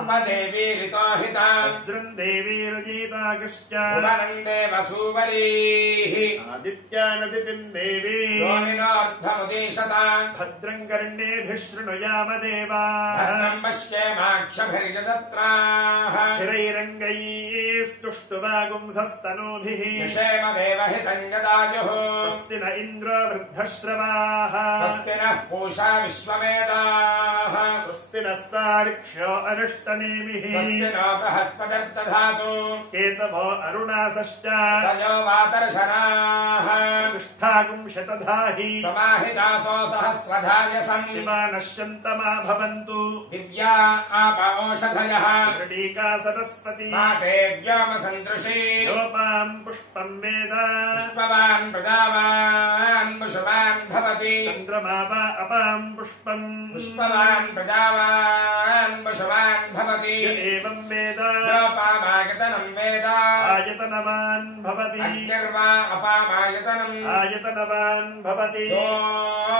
अपदेवीरितो हिता वज्रम् देवीरुजीतागश्च भुवनम् देवसूवरीः आदित्यानदितिम् देवी योनिनोऽर्धमुदीशत भद्रम् कर्णेभिः शृणुयाम देवाः भद्रम् पश्येमाक्षभिर्यजत्राः स्थिरैरङ्गैस्तुष्टुवागुंसस्तनूभिः निषेम देवहितम् यदायुः स्वस्ति न इन्द्रो वृद्धश्रवाः स्वस्ति नः पूषा विश्ववेदाः स्वस्ति नस्तार्क्ष्यो अरिष्टनेमिः स्वस्ति नो बृहस्पतिर्दधातु केतवो अरुणासश्च तयो वातर्शनाः तिष्ठागुंशतधाहि समाहितासो सहस्रधायसम् शिवा नश्यन्तमा भवन्तु दिव्या आपौषधयः वृडीका सरस्वती माते व्योमसन्दृशी योपाम् पुष्पम् वेद पुष्पवान् प्रजावान् पुष्पवान् भवति चन्द्रमा वा अपाम् पुष्पम् पुष्पवान् प्रजावान् पुष्पवान् भवति य एवम् वेद योपामायतनम् वेद आयतनवान् भवति अग्निर्वा अपामायतनम् आयतनवान् भवति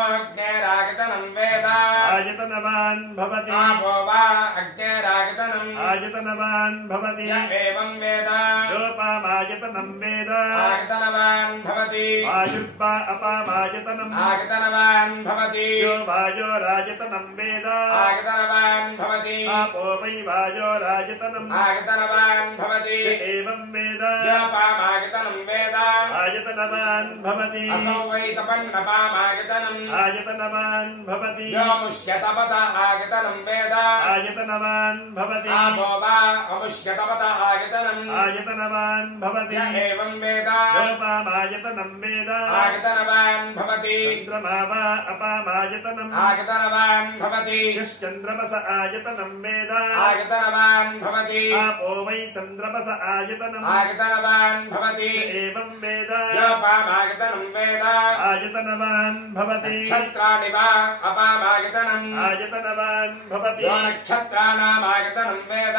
योऽग्नेरायतनम् वेद आयतनवान् भवति आपो वा अग्नेरायतनम् आयतनवान् भवति य एवम् वेद योपामायतनम् वेद आयतनवान् भवति वायुर्वा अपामायतनम् आयतनवान् भवति यो वायोरायतनम् वेद आयतनवान् भवति आपो वै वायोरायतनम् आयतनवान् भवति य एवम् वेद योपामायतनम् वेद आयतनवान् भवति असौ वै तपन्नपामायतनम् आयतनवान् भवति यो मुष्यतपत आयतनम् वेद आयतनवान् भवति आपो वा अमुष्यतपत आयतनम् आयतनवान् भवति य एवम् वेद योपामायतनम् वेद आयतनवान् भवति चन्द्रमा वा अपामायतनम् आयतनवान् भवति यश्चन्द्रमस आयतनम् वेद आयतनवान् भवति आपो वै चन्द्रमस आयतनम् आयतनवान् भवति य एवम् वेद योपामायतनम् वेद आयतनवान् भवति नक्षत्राणि वा अपामायतनम् आयतनवान् भवति यो नक्षत्राणामायतनम् वेद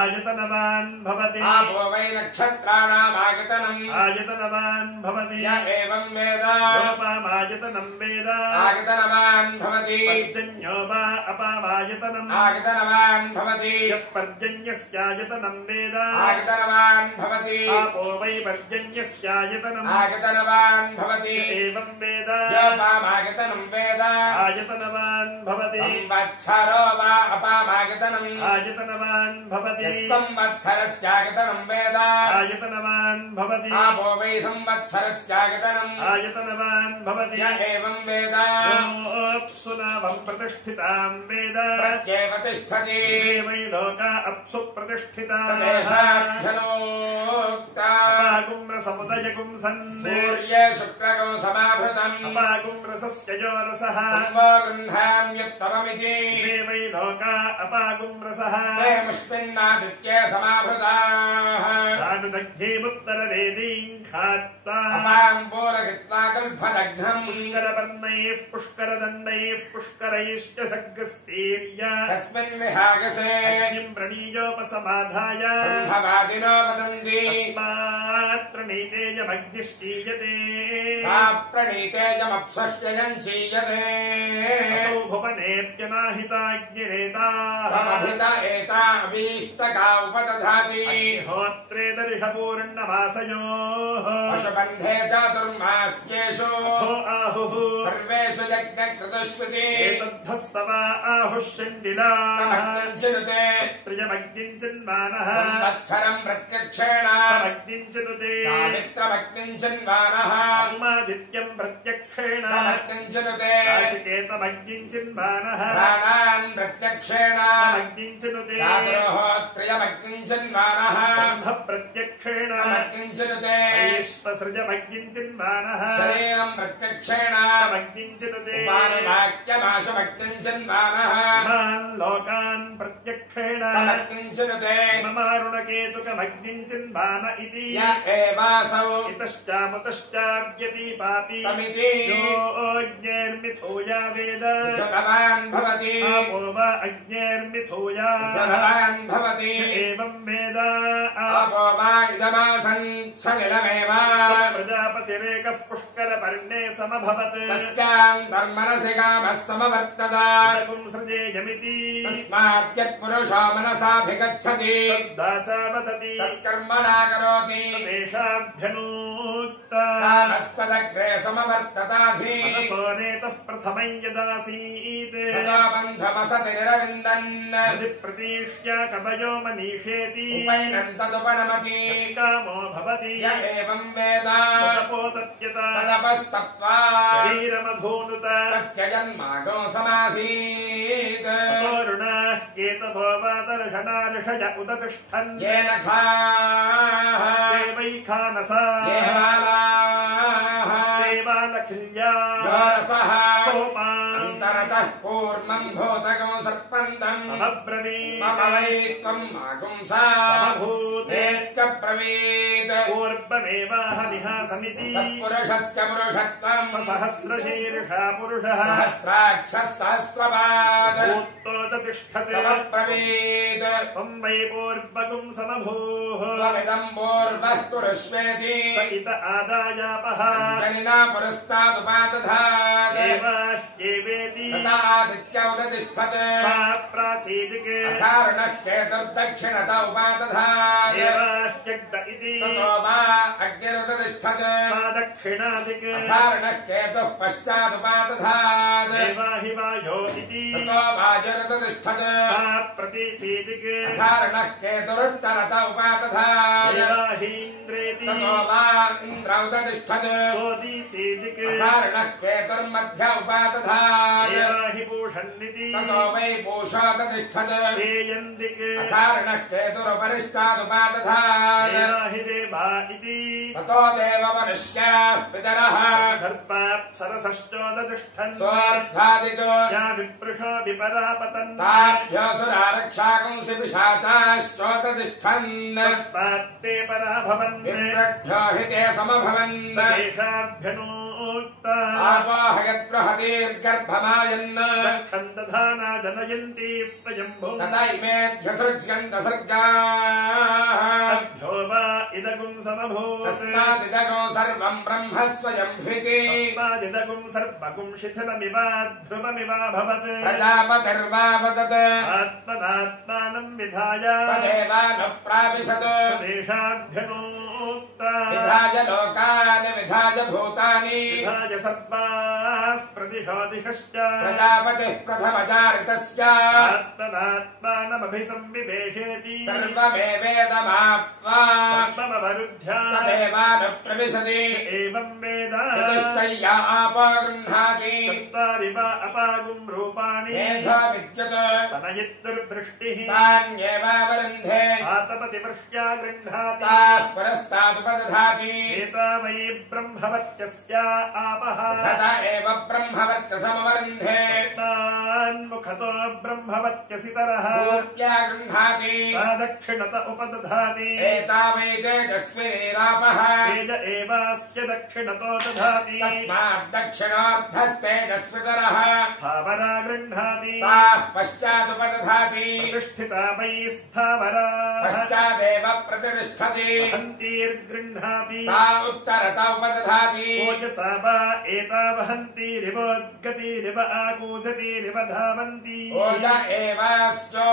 आयतनवान् भवति आपो वै नक्षत्राणामायतनम् आयतनवान् भवति य एवम् वेद योपामायतनम् वेद आयतनवान् भवति पर्जन्यो वा अपामायतनम् आयतनवान् भवति यः पर्जन्यस्यायतनम् वेद आयतनवान् भवति आपो वै पर्जन्यस्यायतनम् आयतनवान् भवति य एवम् वेद योपामायतनम् वेद आयतनवान् भवति संवत्सरो वा अपामायतनम् आयतनवान् भवति यः संवत्सरस्यायतनम् वेद आयतनवान् भवति आपो वै संवत्सरस्यायतनम् आयतनवान् भवति य एवम् वेद योऽप्सु नामम् प्रतिष्ठिताम् वेद प्रत्येव तिष्ठति वै लोका अप्सु प्रतिष्ठिताः तदेशाभ्यनोक्ता अपागुम्रसमुदयगुं सन् सूर्ये शुक्रगौ समाभृतम् अपागुम्रसस्य यो रसः वो गृह्णाम्युत्तममिति ते वै लोका अपागुम्रसः ते मुष्मिन्नादित्ये समाभृताः दानुदग्धीमुत्तरवेदीम् खात्ता अपाम् पूरयित्वा कल्पदघ्नम् पुष्करपर्णैः पुष्करदण्डैः पुष्करैश्च सर्गस्तीर्य तस्मिन् विहागसे अग्निम् प्रणीयोपसमाधाय सम्भवादिनो वदन्ति तस्मात् प्रणीतेयमग्निष्टीयते सा प्रणीतेजमप्सह्ययञ्चीयते असौ भुवनेऽप्यनाहिताग्निरेताः तमभित एता अभीष्टका उपदधाति अग्निहोत्रे दर्शपूर्णमासयोः पशुबन्धे चातुर्मास्येषु अथो आहुः सर्वेषु यज्ञकृतश्रुति एतद्धस्तवा आहुष्यण्डिलाः चिनुते प्रियमग्निञ्चिन्वानः संवत्सरम् प्रत्यक्षेण तमग्निञ्चिनुते सावित्रमग्निञ्चिन्वानः आदित्यम् प्रत्यक्षेण तमग्निञ्चिनुते चिकेतमग्निञ्चिन्वानः प्राणान् प्रत्यक्षेण तमग्निञ्चिनुते चातुर्होत्रयमग्निञ्चिन्वानः प्रत्यक्षेण तमग्निञ्चिनुते विश्वसृजमग्निञ्चिन्वानः शरीरम् प्रत्यक्षेण तमग्निञ्चिनुते उपानिवाक्यमाशमग्निञ्चिन्वानः इमान् लोकान् प्रत्यक्षेण तमग्निञ्चिनुते ममारुणकेतुकमग्निञ्चिन्वान इति य एवासौ इतश्चामुतश्चाव्यतीपाति तमिति योऽज्ञैर्मिथूया वेद जनवान् भवति आपो वा अज्ञैर्मिथूया जनवान् भवति एवं वेद आपो वा इदमासन् सलिलमेव प्रजापतिरेकः पुष्करपर्णे समभवत् तस्याम् धर्मनसि कामः समवर्तत सृजेयमिति तस्मात् यत्पुरुषो मनसाभिगच्छति तद्वाचा वदति तत्कर्मणा करोति तेषाभ्यनूक्ता कामस्तदग्रे समवर्तताधि मनसो नेतः प्रथमं यदासीत् सदा बन्धमसति निरविन्दन् यदि प्रतीक्ष्य कवयो मनीषेति उपैनम् तदुपनमति कामो भवति य एवं वेद सतपो तत्यता सतपस्तप्त्वा शरीरमधूनुत तस्य जन्मागो समासीत् ततोरुणाः केतभो वा दर्शनार्षय उदतिष्ठन् येन खाः देवैखानसा ये बालाः देवानखिल्या योरसः सोपान् अन्तरतः कूर्मम् भूतगो सर्पन्तम् समब्रवीत् मम वै त्वम् मागुंसा समभूत् नेत्यब्रवीत् पूर्वमेवाह निहासमिति तत्पुरुषस्य पुरुषत्वम् सहस्रशीर्षा पुरुषः सहस्राक्षः सहस्रपात् भूत्तोदतिष्ठत् तमब्रवीत् त्वं वै पूर्वगुं समभूः त्वमिदम् पूर्वः कुरुष्वेति स इत आदायापः जनिना पुरस्तादुपादधात् देवाह्येवेति तथा आदित्य उदतिष्ठत् सा प्राचीदिक् अकारणः केतुर्दक्षिणत उपादधात् देवाह्यग्न इति ततो वा अग्निरुदतिष्ठत् सा दक्षिणादिक् अकारणः केतुः पश्चादुपादधात् देवा हि वायो इति ततो वायुरुदतिष्ठत् सा प्रतीचीदिक् अकारणः केतुरुत्तरत उपादधात् देवा हीन्द्रेति ततो वा इन्द्र उदतिष्ठत् सोदीचीदिक् अकारणः केतुर्मध्य उपादधात् देवा हि पूषन्निति ततो वै पूषोदतिष्ठत् सेयन्दिक् अकारणः केतुरुपरिष्टादुपादधात् देवा हि देवा इति ततो देवमनुष्याः पितरः दर्पाप्सरसश्चोदतिष्ठन् स्वार्थादिको या विप्रुषो विपरापतन् ताभ्योऽसुरारक्षाकुंसि पिशाचाश्चोदतिष्ठन् तस्मात्ते पराभवन् विप्रभ्यो हि ते समभवन् तेषाभ्यनूक्ता आपो हयत्प्रहतीर्गर्भमायन् दधाना जनयन्ति स्वयम्भुम् तदैमेऽध्यसृज्यन्त सर्गाः तद्भ्यो वा इदगुं समभूत् तस्मादिदगो सर्वम् ब्रह्म स्वयं ह्विति तस्मादिदगुं सर्वगुं शिथिलमिवा ध्रुवमिवाभवत् प्रजापतिर्वा वदत् आत्मनात्मानं विधाय तदेवानुप्राविशत् तेषाभ्यनूक्ता विधाय लोकानि विधाय भूतानि विधाय सर्वाः प्रदिशो दिशश्च प्रजापतिः प्रथमचारितस्य आत्मनात्मानमभिसंविवेशेति सर्वमेवेदमाप्त्वा सर्वमवरुध्य तदेवानुप्रविशति एवं वेद चतुष्टय्या आपो गृह्णाति चत्वारि वा अपागुं रूपाणि मेघो विद्युत् तनयित्तुर्वृष्टिः तान्येवावरुन्धे आतपतिवृष्ट्या गृह्णाति ताः पुरस्तादुपदधाति एता वै ब्रह्मवत्यस्या आपः तत एव ब्रह्मवर्चसमवरुन्धे तान्मुखतो ब्रह्मवत्यसितरः भूत्या गृह्णाति सा दक्षिणत उपदधाति एता वै तेजस्विनीरापः तेज एवास्य दक्षिणतो दधाति तस्माद्दक्षिणार्धस्तेजस्वितरः स्थावरा गृह्णाति ताः पश्चादुपदधाति प्रतिष्ठिता वै स्थावराः पश्चादेव प्रतिष्ठति वहन्तीर्गृह्णाति ता उत्तरत उपदधाति ओजसा वा एता वहन्तीरिवोद्गतीरिव आकूजतीरिव धावन्ति ओज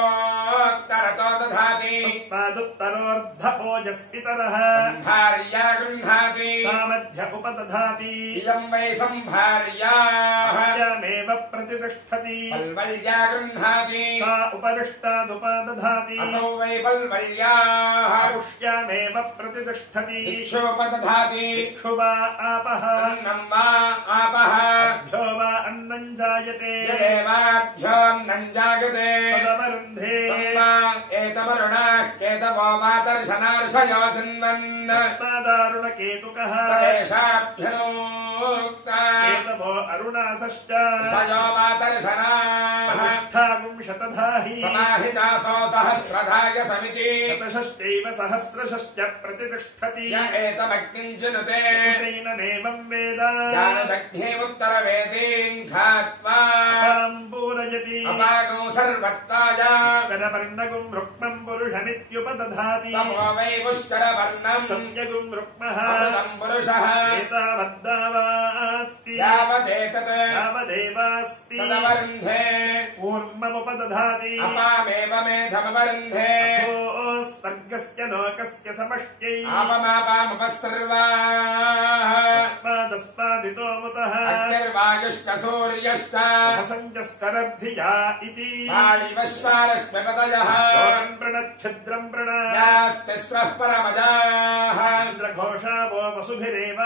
एवास्योत्तरतो दधाति तस्मादुत्तरोऽर्ध ओजस्पितरः संभार्या गृह्णाति सामध्य उपदधाति इयं वै संभार्याः अस्यामेव प्रतिष्ठति पल्वल्या गृह्णाति सा उपरिष्टादुपदधाति असौ वै पल्वल्याः पुष्यामेव प्रतिष्ठति इक्षोपदधाति इक्षुवा आपः अन्नं वा आपः भ्यो वा अन्नं जायते यदेवाभ्योऽन्नं जायते तदवरुन्धे वा एतवरुणाः केतवो वातर्शनार्षयो चिन्वन् तस्मादारुणकेतुकः तदेशाभ्यनोक्ता केतवो अरुणासश्च षयो वातर्शनाः प्रतिष्ठागुंशतधाहि समाहितासो सहस्रधाय समिति शतषश्चैव सहस्रशश्च प्रतिष्ठति य एतमग्निञ्चिनुते कुशैनमेवं वेद जानदग्निमुत्तरवेदीं घात्वा तां पूरयति अपागौ सर्वत्वाय करपर्णगुं रुक्मं पुरुषमित्युपदधाति तमो वै पुष्करवर्णम् संयगुं रुक्मः अमृतं पुरुषः एतावद्दावास्ति यावदेतत् यावदेवास्ति तदवरुन्धे ऊर्ध्वमुपदधाति अपामेव मेधमवरुन्धे स्वर्गस्य लोकस्य समष्ट्यै आपमापामुपसर्वाः तस्मादस्मादितो मुतः अग्निर्वायुश्च सूर्यश्च असञ्जस्करद्धिया इति वायुवश्वारश्मिपतयः लोकं प्रणच्छिद्रं यास्ति स्वः परमजाः प्रणघोषा वो वसुभिरेव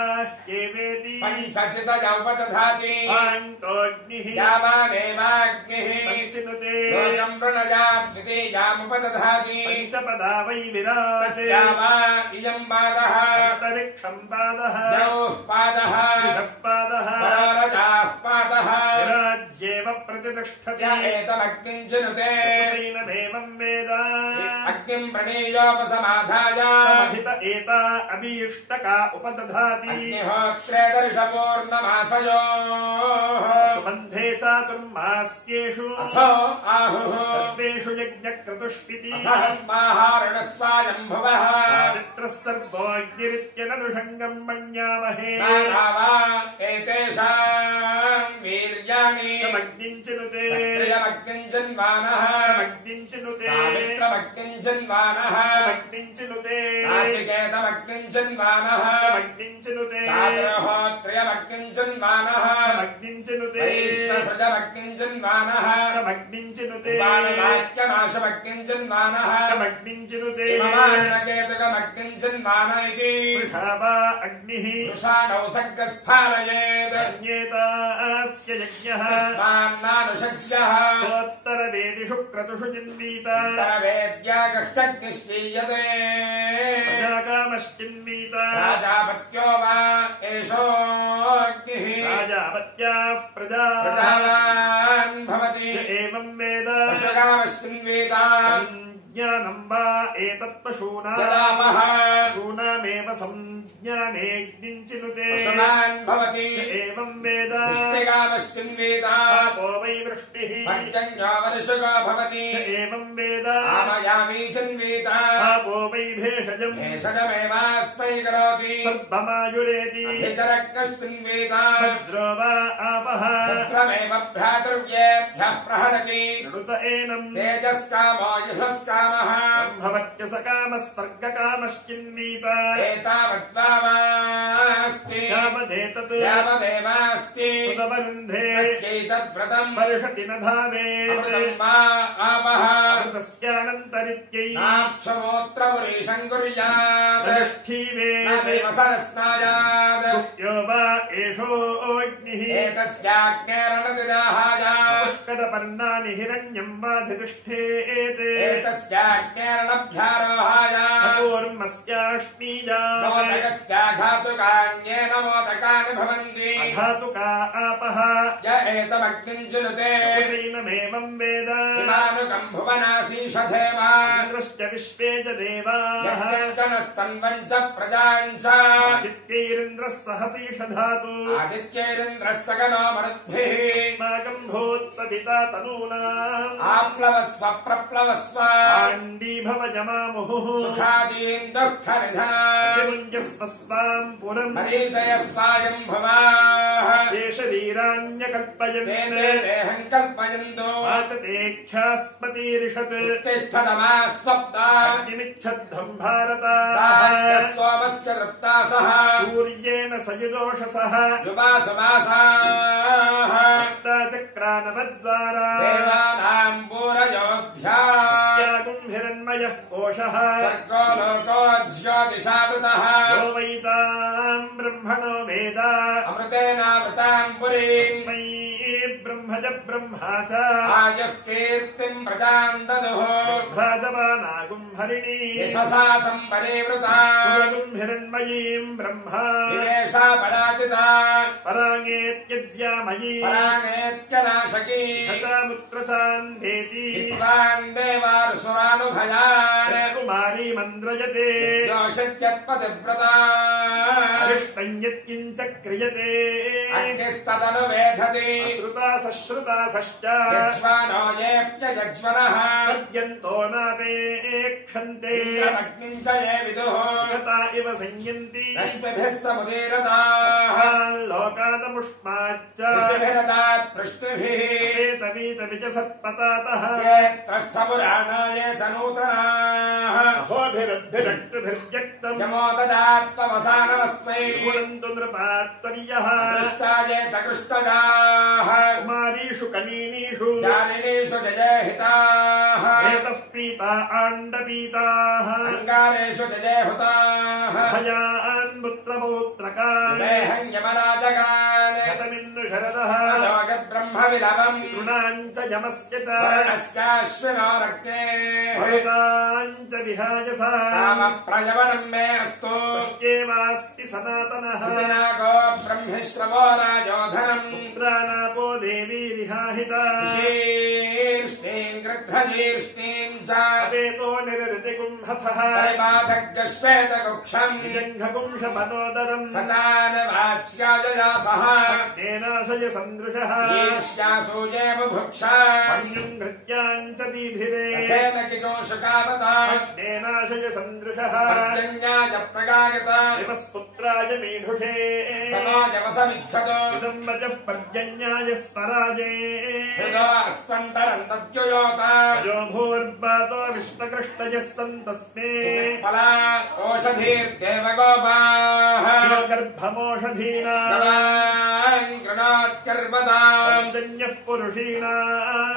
ह्येवेति पञ्चचितय उपदधाति पान्तोऽग्निः यावानेवाग्निः सञ्चिनुते लोकं प्रणजाद्वितीयामुपदधाति पञ्चपदा वै विराटे तस्या वा इयं पादः अन्तरिक्षं पादः द्यौः पादः शिरः पादः परोरजाः पादः विराज्येव प्रतिष्ठति य एतमग्निञ्चिनुते कुशैनमेवं वेद अग्निं प्रणीयोपसमाधाय समहित एता अभीष्टका उपदधाति अग्निहोत्रे दर्शपूर्णमासयोः सुबन्धे चातुर्मास्येषु अथो आहुः सर्वेषु यज्ञक्रतुष्टिति अथः स्माहारणस्वायम्भुवः मित्रः सर्वोऽग्निरित्यननुषङ्गं मन्यामहे नानावा एतेषां वीर्याणि समग्निञ्चिनुते क्षत्रियमग्निञ्चिन्वानः समग्निञ्चिनुते समग्निञ्चिन्वानः समग्निञ्चिनुते नासिकेतमग्निञ्चिन्वानः समग्निञ्चिनुते साद्रहोत्र्यमग्निञ्चिन्वानः समग्निञ्चिनुते वैश्वसृजमग्निञ्चिन्वानः समग्निञ्चिनुते वाक्यमाशमग्निञ्चिन्वानः समग्निञ्चिनुते इममार्णकेतकमग्निञ्चिन्वान इति वृषावा अग्निः वृषाणौ सर्गस्फालयेत् अन्येतास्य यज्ञः मान्नानुषक्ष्यः सोत्तरवेदिषु क्रतुषु चिन्वीत तरवेद्यागश्चग्निश्चीयते प्रजाकामश्चिन्वीत राजापत्यो वा एषोऽग्निः राजापत्याः प्रजावान् भवति एवं वेद पशुकामश्चिन्वीता संज्ञानं वा एतत्पशूनां यदापः शूनामेव संज्ञानेऽग्निञ्चिनुते पशुमान् भवति एवं वेद वृष्टिकामश्चिन्वीता पापो वै वृष्टिः पञ्चन्यो वर्षको भवति एवं वेद आमयामी चिन्वीता पापो वै भेषजम् भेषजमेवास्मै करोति सर्वमायुरेति अभिचरः कश्चिन्वीता वज्रो वा आपः तत्रमेव भ्रातृव्येभ्यः प्रहरति ऋत एनम् तेजस्कामो युषस्कामः भवत्य स कामः स्वर्गकामश्चिन्वीत एतावद्वास्ति यावदेतत् यावदेवास्ति सुतवरुन्धे तस्यैतद्व्रतम् वर्षति न धावेत् अमृतं वा आपः अमृतस्यानन्तरित्यै नाक्षमोत्रपुरीशम् कुर्यात् प्रतिष्ठीवे नैवसरस्नायात् यो वा एषोऽग्निः एतस्याग्नेरणतिदाहाय पुष्करपर्णानि हिरण्यम् वाधितिष्ठेत् एतस्याग्नेरणभ्यारोहाय कूर्मस्याश्नीयात् मोदकस्याघातुकान्येन मोदकानि भवन्ति अघातुका आपः य एतमग्निञ्चिनुते कुशैनमेवं वेद हिमानुकम् भुवनासीषधेम इन्द्रश्च विश्वे च देवाः यज्ञञ्चनस्तन्वम् च प्रजाम् च आदित्यैरिन्द्रः सहसीषधातु आदित्यैरिन्द्रः सकनो मरुद्भिः अस्माकम् भूत्पतिता तनूनाम् आप्लवस्व प्रप्लवस्व आण्डीभव जमामुहुः सुखादीन् दुःखनिधनान् मुञ्जस्व स्वाम् पुरम् मरीचयस्वायम्भुवाः शेषवीर शरीराण्यकल्पयन् ते देहं कल्पयन्तु वाचतेख्यास्पतिरिषत् उत्तिष्ठतमाः सप्ता अग्निमिच्छद्धम् भारत सोमस्य तृप्ता सह सूर्येण सयुजोषसः युवासुवासाः अष्टाचक्रानवद्वारा देवानाम् पूरयोऽभ्याम् कुम्भिरन्मयः कोशः स्वर्गो लोको ज्योतिषावृतः यो वैताम् ब्रह्मणो वेद अमृतेनावृताम् पुरीम् तस्मै ब्रह्मज ब्रह्मा च आयुः कीर्तिम् प्रजाम् ददुः भ्राजमानागुम्भरिणी यशसा सम्परिवृता कुम्भिरन्मयीम् ब्रह्मा विवेशा पराजिता पराङ्गेत्यज्यामयी परामेत्यनाशकी दशामुत्रचान्वेति विद्वान् देवारुसुरानुभयान् कुमारी मन्द्रयते योषित्यत्पतिव्रता अरिष्टम् यत्किञ्च क्रियते अग्निस्तदनुवेधति श्रुता सश्च यज्वानो येऽप्ययज्वनः पर्यन्तो नापेक्षन्ते इन्द्रमग्निम् च ये विदुः गता इव संयन्ति रश्मिभिः समुदीरताः लोकादमुष्माच्च ऋषिभिरदात् पृष्टिभिः एतवीतविजसत्पतातः ये त्रस्थपुराणा ये च नूतनाः अहोभिरद्भिरष्टुभिर्व्यक्तम् यमो ददात्तवसानमस्मै गुणन्तु नृपात्वर्यः दृष्टा ये च कृष्टजाः कुमारीषु कनीनीषु जालिनीषु जयहिताः एतः पीता आण्डपीताः अङ्गारेषु जयहुताः भयान् पुत्रपौत्रकान् वेहं यमराजगान् शतमिन्दु शरदः जगद्ब्रह्मविलवम् तृणाम् च यमस्य च वर्णस्याश्विनो रक्ते भरताम् च विहायसा कामप्रयवणम् मे अस्तु सत्येवास्ति सनातनः इति नाको ब्रह्मिश्रवो राजोधनम् पुत्रानापो देवीरिहाहिता शीर्ष्णीम् गृध्रजीर्ष्णीम् च अपेतो निरृतिकुम्भथः परिबाधग्श्वेतकुक्षम् निजङ्घपुंशमनोदरम् सदानवाच्याजया सह तेनाशय सन्दृशः ईर्ष्यासूये बुभुक्षा मन्युम् घृत्याम् च दीधिरे रथेन कितोषकावता तेनाशय सन्दृशः पर्जन्याय प्रगायता शिवस्पुत्राय मीढुषे समाजवसमिच्छतु इदम् वचः पर्जन्याय स्मराजे हृदो अस्त्वन्तरम् तद्युयोता अजो भूर्वातो विष्णकृष्टयः सन्तस्मे फला ओषधीर्देवगोपाः गर्भमोषधीना गवान् गृणात्कर्वताम् पञ्चन्यः पुरुषीणा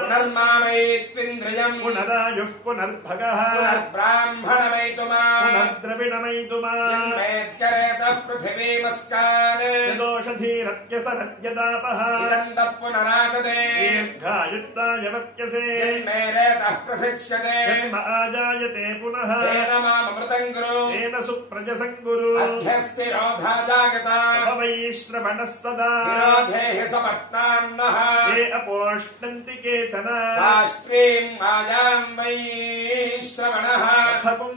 पुनर्मामयित्विन्द्रियम् पुनरायुः पुनर्भगः पुनर्ब्राह्मणमयितुमा पुनर्द्रविणमयितुमा जन्मेत्यरेतः पृथिवीमस्कान् यदोषधीरत्यसरद्यदापः इदन्तः पुनरागते दीर्घायुक्ताय वक्यसे जन्मेरेतः प्रशिक्ष्यते जन्म आजायते पुनः तेन माममृतम् कुरु तेन सुप्रजसङ्गुरु अध्यस्तिरोधा जागता वैश्रवणः सदा विरोधेहि सपत्नान्नः ये अपोष्णन्ति केचन काष्ट्रीम् मायाम् वै श्रवणः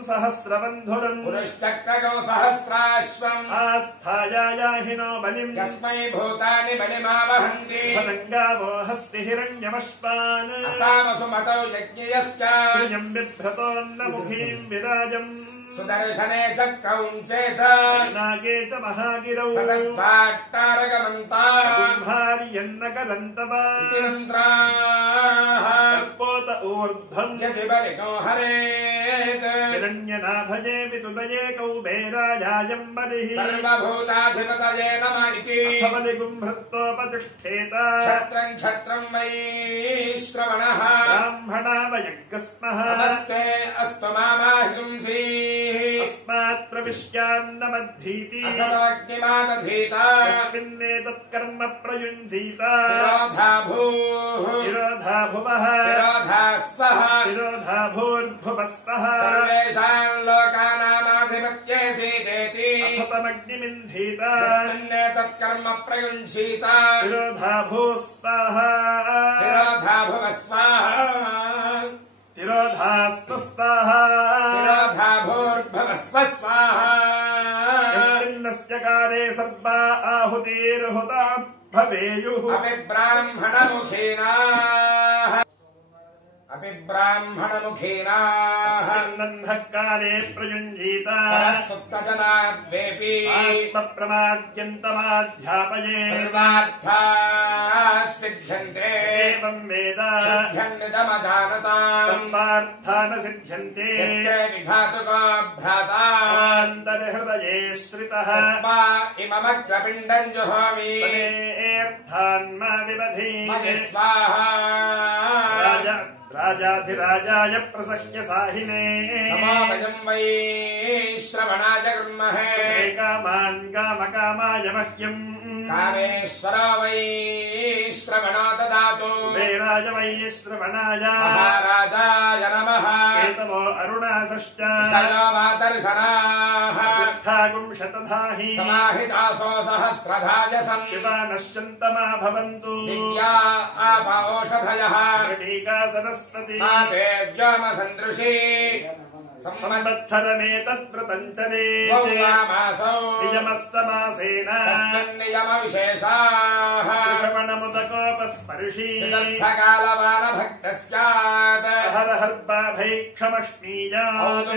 सहस्रबन्धुरम् पुरुश्चक्रगौ सहस्राश्वम् आस्थायायाहिनो बलिम् कस्मै भूतानि बलिमावहन्ति भदङ्गावो हस्ति हिरण्यमश्वान् असामसुमतौ यज्ञयश्च श्रियम् बिभ्रतोऽन्नमुखीम् विराजम् सुदर्शने चक्रौञ्चे च नागे च महागिरौ सदत्पाट्टारगमन्ता कुम्भार्यन्नकदन्तवा इति मन्त्राः पोत ऊर्ध्वम् यदि बलिनो हरेत् हिरण्यनाभजे वितुदये कौबेरायायम् बलिः सर्वभूताधिपतये नम इति बलिगुम्भृत्वोपतिष्ठेत क्षत्रम् क्षत्रम् वै श्रवणः ब्राह्मणा वयग्स्मः नमस्ते अस्तु मामाहिंसी अस्मात् प्रविश्यान्नमद्धीति अथतमग्निमादधीता तस्मिन्नेतत्कर्म प्रयुञ्जीत तिरोधा भूः तिरोधा भुवः तिरोधा स्वः तिरोधा भूर्भुवस्वः सर्वेषाम् लोकानामाधिपत्ये सीदेति अथतमग्निमिन्धीत तस्मिन्नेतत्कर्म प्रयुञ्जीता तिरोधा भूः स्वाहा तिरोधा भुवः स्वाहा तिरोधा स्वस्वाहा तिरोधा भूर्भुवः स्वस्वाहा यस्मिन्नस्य काले सर्वा आहुतिर्हुता भवेयुः अपि ब्राह्मणमुखीनाः अस्मिन्नन्धः काले प्रयुञ्जीत सुप्तजनाद्वेपि आत्मप्रमाद्यन्तमाध्यापये सर्वार्थान् सिद्ध्यन्ते एवं वेद सिद्ध्यन्निदमजानताम् सम्पार्थान सिद्ध्यन्ते यस्ते विघातुको भ्राता अन्तर्हृदये श्रितः इममग्रपिण्डम् जुहोमि तदेऽर्थान्मा विदधि महि स्वाहा राजाधिराजाय प्रसह्य साहिने नमो वयम् वै श्रवणाय कुर्महे कामान् कामकामाय मह्यम् कामेश्वरो वै श्रवणो ददातु वेराय वै श्रवणाय महाराजाय नमः केतवो अरुणासश्च शयो मातर्शनाः तिष्ठागुंशतधाहि समाहितासो सहस्रधाजसम् शिवानश्चन्तमा भवन्तु दिव्या आपौषधयः प्रटीका सरस्वती माते व्योमसन्दृशी संवत्सरमेतद्व्रतञ्चरे वौवामासौ नियमः समासेन तस्मिन्नियमविशेषाः श्रवणमुदकोपस्पर्शी चतुर्थकालबालभक्तः स्यात् हरहर्बाभैक्षमश्नीयात्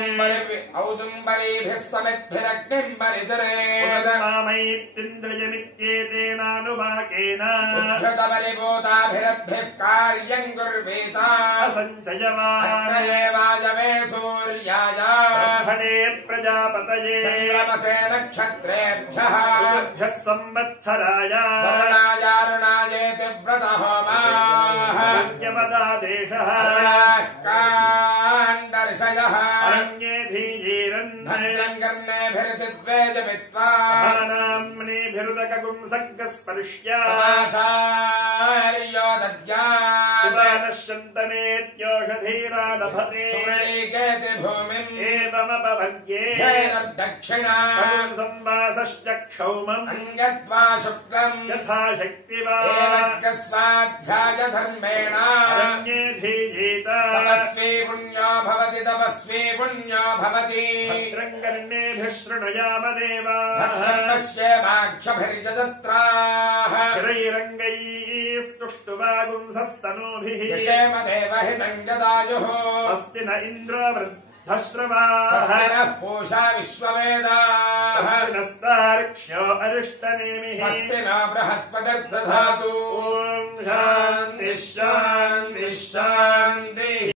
औदुम्बरीभिः समिद्भिरग्निम् परिचरेत् मामैत्तिन्द्रियमित्येतेनानुवाकेन उद्धृतपरिभूताभिरद्भिः कार्यम् कुर्वीता असञ्चयवान् वाजवे सूर्याय ब्रह्मणे प्रजापतये चन्द्रमसे नक्षत्रेभ्यः संवत्सराय वरुणायारुणायेति व्रतहोमाः यमदादेशः काण्डर्षयः अन्येधीजीरन् भद्रम् कर्णेभिर्दिद्वेजमित्वा नाम्नीभिरुदकगुंसर्गस्पर्श्य तमासार्यो दद्यात् शिवानश्चन्तमेत्योषधीरा लभते सुमृळीकेति भूमिम् एवमपभद्ये दक्षिणा संवासश्च क्षौमम् अन्यद्वा शुक्लम् यथा शक्तिवा स्वाध्याय धर्मेण अन्येधीजीत तपस्वी पुण्यो भवति तपस्वी पुण्यो भवति भद्रम् कर्णेभिः शृणुयाम देवाः भद्रम् पश्येमाक्षभिर्जत्राः श्रैरङ्गैस्तुष्टुवागुंसस्तनूभिः यशेम देवहितम् जदायुः स्वस्ति न इन्द्रो वृद्धश्रवाः स्वस्ति नः पूषा विश्ववेदाः स्वस्ति नस्तार्क्ष्यो अरिष्टनेमिः स्वस्ति न बृहस्पतिर्दधातु ॐ शान्तिः शान्तिः शान्तिः